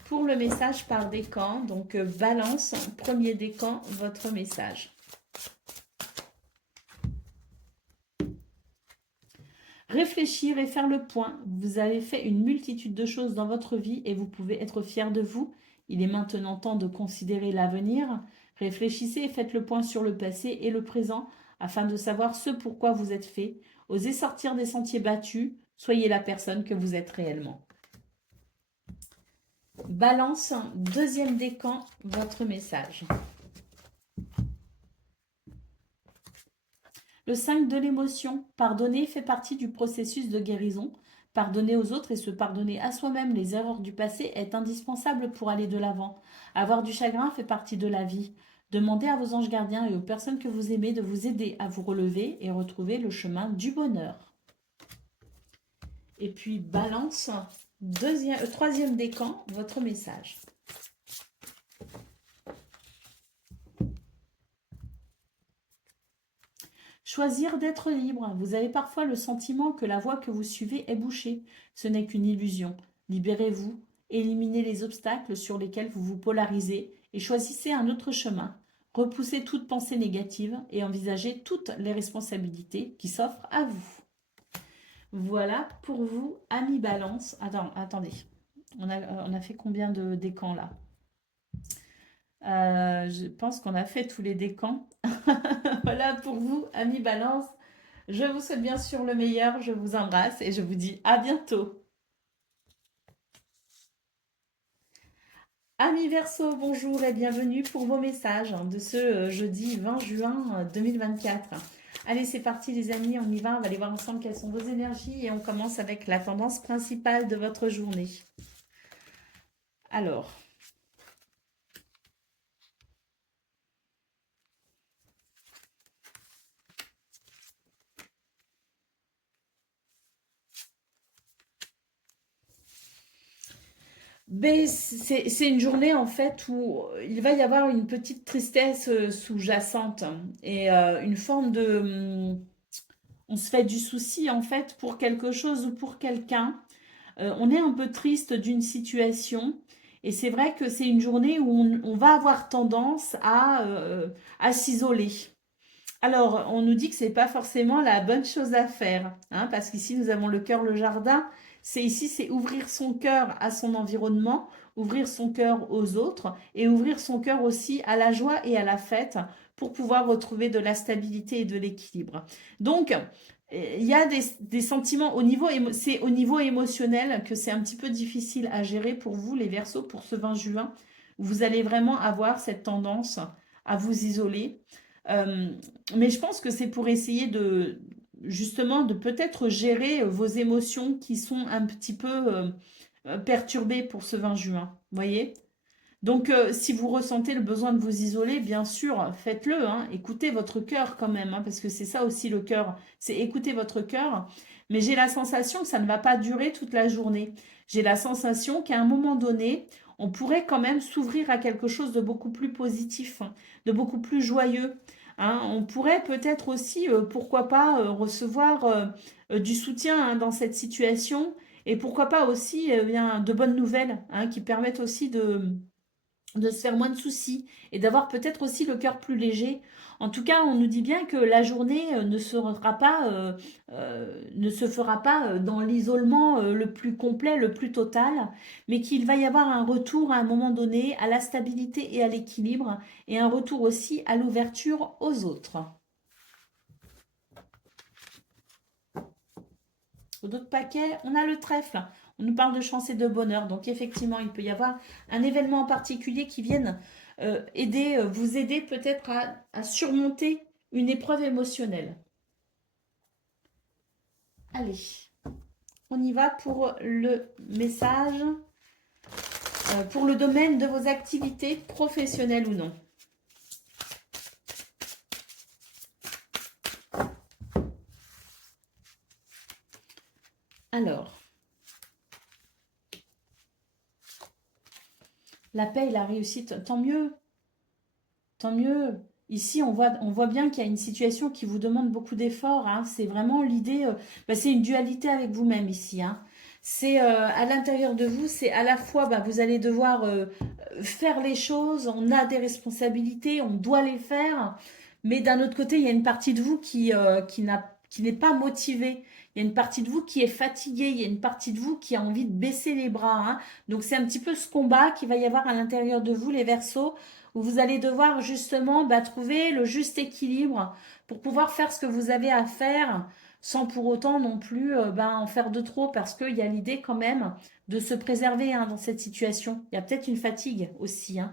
Pour le message par décan, donc balance, premier décan, votre message. Réfléchir et faire le point. Vous avez fait une multitude de choses dans votre vie et vous pouvez être fier de vous. Il est maintenant temps de considérer l'avenir. Réfléchissez et faites le point sur le passé et le présent afin de savoir ce pourquoi vous êtes fait. Osez sortir des sentiers battus. Soyez la personne que vous êtes réellement. Balance, deuxième décan, votre message. Le 5 de l'émotion. Pardonner fait partie du processus de guérison. Pardonner aux autres et se pardonner à soi-même les erreurs du passé est indispensable pour aller de l'avant. Avoir du chagrin fait partie de la vie. Demandez à vos anges gardiens et aux personnes que vous aimez de vous aider à vous relever et retrouver le chemin du bonheur. Et puis balance, troisième décan, votre message. Choisir d'être libre. Vous avez parfois le sentiment que la voie que vous suivez est bouchée. Ce n'est qu'une illusion. Libérez-vous, éliminez les obstacles sur lesquels vous vous polarisez et choisissez un autre chemin. Repoussez toute pensée négative et envisagez toutes les responsabilités qui s'offrent à vous. Voilà pour vous, amis Balance. Attendez. On a fait combien de décans là? Je pense qu'on a fait tous les décans. Voilà pour vous, amis Balance. Je vous souhaite bien sûr le meilleur. Je vous embrasse et je vous dis à bientôt. Amis Verseau, bonjour et bienvenue pour vos messages de ce jeudi 20 juin 2024. Allez, c'est parti les amis, on y va. On va aller voir ensemble quelles sont vos énergies et on commence avec la tendance principale de votre journée. Alors, c'est une journée en fait où il va y avoir une petite tristesse sous-jacente et une forme de... on se fait du souci en fait pour quelque chose ou pour quelqu'un. On est un peu triste d'une situation et c'est vrai que c'est une journée où on va avoir tendance à s'isoler. Alors, on nous dit que c'est pas forcément la bonne chose à faire, hein, parce qu'ici nous avons le cœur, le jardin. C'est ouvrir son cœur à son environnement, ouvrir son cœur aux autres et ouvrir son cœur aussi à la joie et à la fête pour pouvoir retrouver de la stabilité et de l'équilibre. Donc, il y a des sentiments au niveau, c'est au niveau émotionnel que c'est un petit peu difficile à gérer pour vous, les Verseaux, pour ce 20 juin. Vous allez vraiment avoir cette tendance à vous isoler. Euh, mais je pense que c'est pour essayer de, justement, de peut-être gérer vos émotions qui sont un petit peu perturbées pour ce 20 juin. Voyez? Donc, si vous ressentez le besoin de vous isoler, bien sûr, faites-le, hein. Écoutez votre cœur quand même, hein, parce que c'est ça aussi le cœur, c'est écouter votre cœur. Mais j'ai la sensation que ça ne va pas durer toute la journée. J'ai la sensation qu'à un moment donné, on pourrait quand même s'ouvrir à quelque chose de beaucoup plus positif, hein, de beaucoup plus joyeux, hein. On pourrait peut-être aussi, pourquoi pas, recevoir du soutien, hein, dans cette situation, et pourquoi pas aussi bien, de bonnes nouvelles, hein, qui permettent aussi de se faire moins de soucis et d'avoir peut-être aussi le cœur plus léger. En tout cas, on nous dit bien que la journée ne se fera pas dans l'isolement le plus complet, le plus total, mais qu'il va y avoir un retour à un moment donné à la stabilité et à l'équilibre, et un retour aussi à l'ouverture aux autres. D'autres paquets, on a le trèfle. On nous parle de chance et de bonheur. Donc effectivement, il peut y avoir un événement en particulier qui vienne vous aider peut-être à surmonter une épreuve émotionnelle. Allez, on y va pour le message, pour le domaine de vos activités professionnelles ou non. Alors, la paix et la réussite, tant mieux. Tant mieux. Ici, on voit bien qu'il y a une situation qui vous demande beaucoup d'efforts, hein. C'est vraiment l'idée, c'est une dualité avec vous-même ici, hein. C'est à l'intérieur de vous, c'est à la fois, vous allez devoir faire les choses, on a des responsabilités, on doit les faire, mais d'un autre côté, il y a une partie de vous qui n'est pas motivée. Il y a une partie de vous qui est fatiguée, il y a une partie de vous qui a envie de baisser les bras, hein. Donc c'est un petit peu ce combat qu'il va y avoir à l'intérieur de vous, les Verseaux, où vous allez devoir justement trouver le juste équilibre pour pouvoir faire ce que vous avez à faire sans pour autant non plus en faire de trop, parce qu'il y a l'idée quand même de se préserver, hein, dans cette situation. Il y a peut-être une fatigue aussi, hein,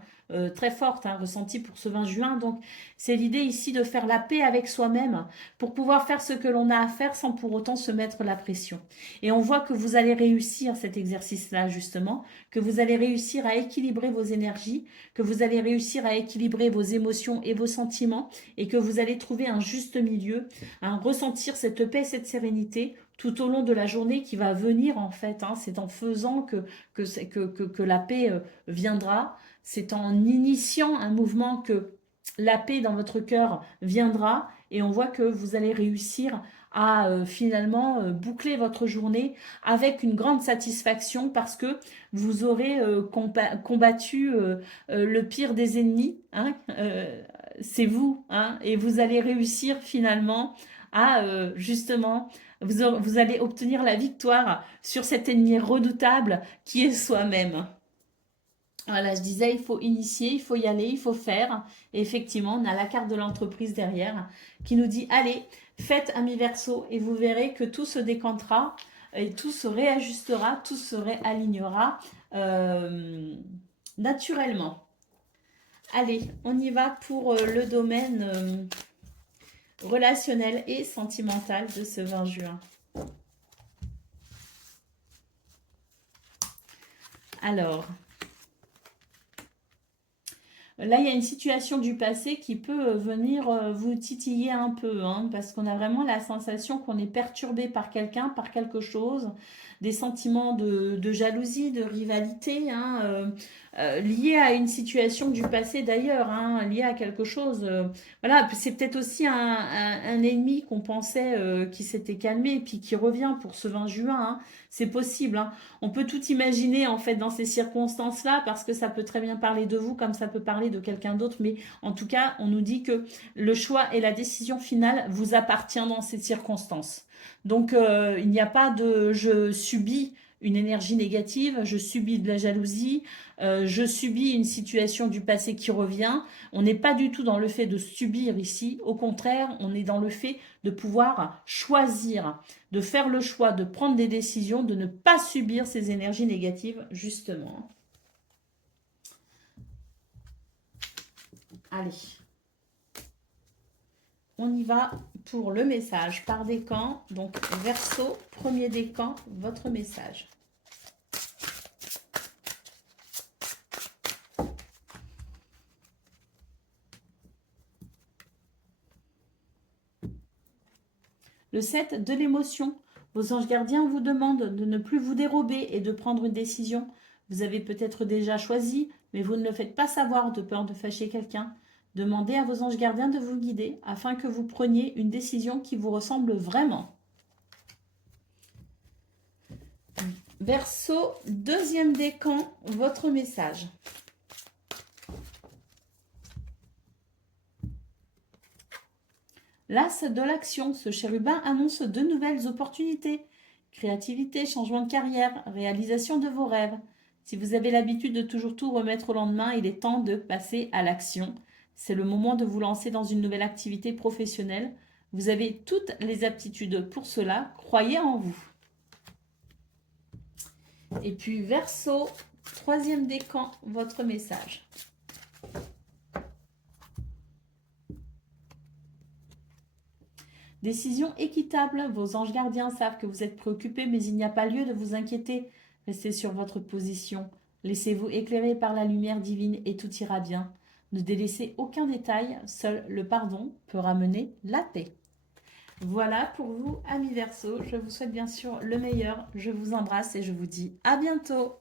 très forte, hein, ressentie pour ce 20 juin. Donc c'est l'idée ici de faire la paix avec soi-même pour pouvoir faire ce que l'on a à faire sans pour autant se mettre la pression. Et on voit que vous allez réussir cet exercice-là justement, que vous allez réussir à équilibrer vos énergies, que vous allez réussir à équilibrer vos émotions et vos sentiments, et que vous allez trouver un juste milieu, hein, ressentir cette paix, cette sérénité tout au long de la journée qui va venir en fait, hein. C'est en faisant que la paix viendra, c'est en initiant un mouvement que la paix dans votre cœur viendra, et on voit que vous allez réussir à finalement boucler votre journée avec une grande satisfaction, parce que vous aurez combattu le pire des ennemis, hein, c'est vous, hein, et vous allez réussir finalement à justement, vous allez obtenir la victoire sur cet ennemi redoutable qui est soi-même. Voilà, je disais, il faut initier, il faut y aller, il faut faire. Et effectivement, on a la carte de l'entreprise derrière qui nous dit, allez, faites Amis Verseau, et vous verrez que tout se décantera et tout se réajustera, tout se réalignera naturellement. Allez, on y va pour le domaine relationnel et sentimental de ce 20 juin. Alors, là, il y a une situation du passé qui peut venir vous titiller un peu, hein, parce qu'on a vraiment la sensation qu'on est perturbé par quelqu'un, par quelque chose, des sentiments de jalousie, de rivalité, hein, liés à une situation du passé d'ailleurs, hein, liés à quelque chose. Voilà, c'est peut-être aussi un ennemi qu'on pensait qui s'était calmé, puis qui revient pour ce 20 juin, hein. C'est possible, hein. On peut tout imaginer en fait dans ces circonstances-là, parce que ça peut très bien parler de vous comme ça peut parler de quelqu'un d'autre, mais en tout cas, on nous dit que le choix et la décision finale vous appartient dans ces circonstances. Donc, il n'y a pas de je subis une énergie négative, je subis de la jalousie, je subis une situation du passé qui revient. On n'est pas du tout dans le fait de subir ici. Au contraire, on est dans le fait de pouvoir choisir, de faire le choix, de prendre des décisions, de ne pas subir ces énergies négatives, justement. Allez. On y va pour le message par décan. Donc, Verseau, premier décan, votre message. Le 7 de l'émotion. Vos anges gardiens vous demandent de ne plus vous dérober et de prendre une décision. Vous avez peut-être déjà choisi, mais vous ne le faites pas savoir de peur de fâcher quelqu'un. Demandez à vos anges gardiens de vous guider afin que vous preniez une décision qui vous ressemble vraiment. Verseau, deuxième décan, votre message. L'as de l'action, ce chérubin annonce de nouvelles opportunités. Créativité, changement de carrière, réalisation de vos rêves. Si vous avez l'habitude de toujours tout remettre au lendemain, il est temps de passer à l'action. C'est le moment de vous lancer dans une nouvelle activité professionnelle. Vous avez toutes les aptitudes pour cela. Croyez en vous. Et puis Verseau, troisième décan, votre message. Décision équitable. Vos anges gardiens savent que vous êtes préoccupé, mais il n'y a pas lieu de vous inquiéter. Restez sur votre position. Laissez-vous éclairer par la lumière divine et tout ira bien. Ne délaissez aucun détail. Seul le pardon peut ramener la paix. Voilà pour vous, amis Verseau. Je vous souhaite bien sûr le meilleur. Je vous embrasse et je vous dis à bientôt.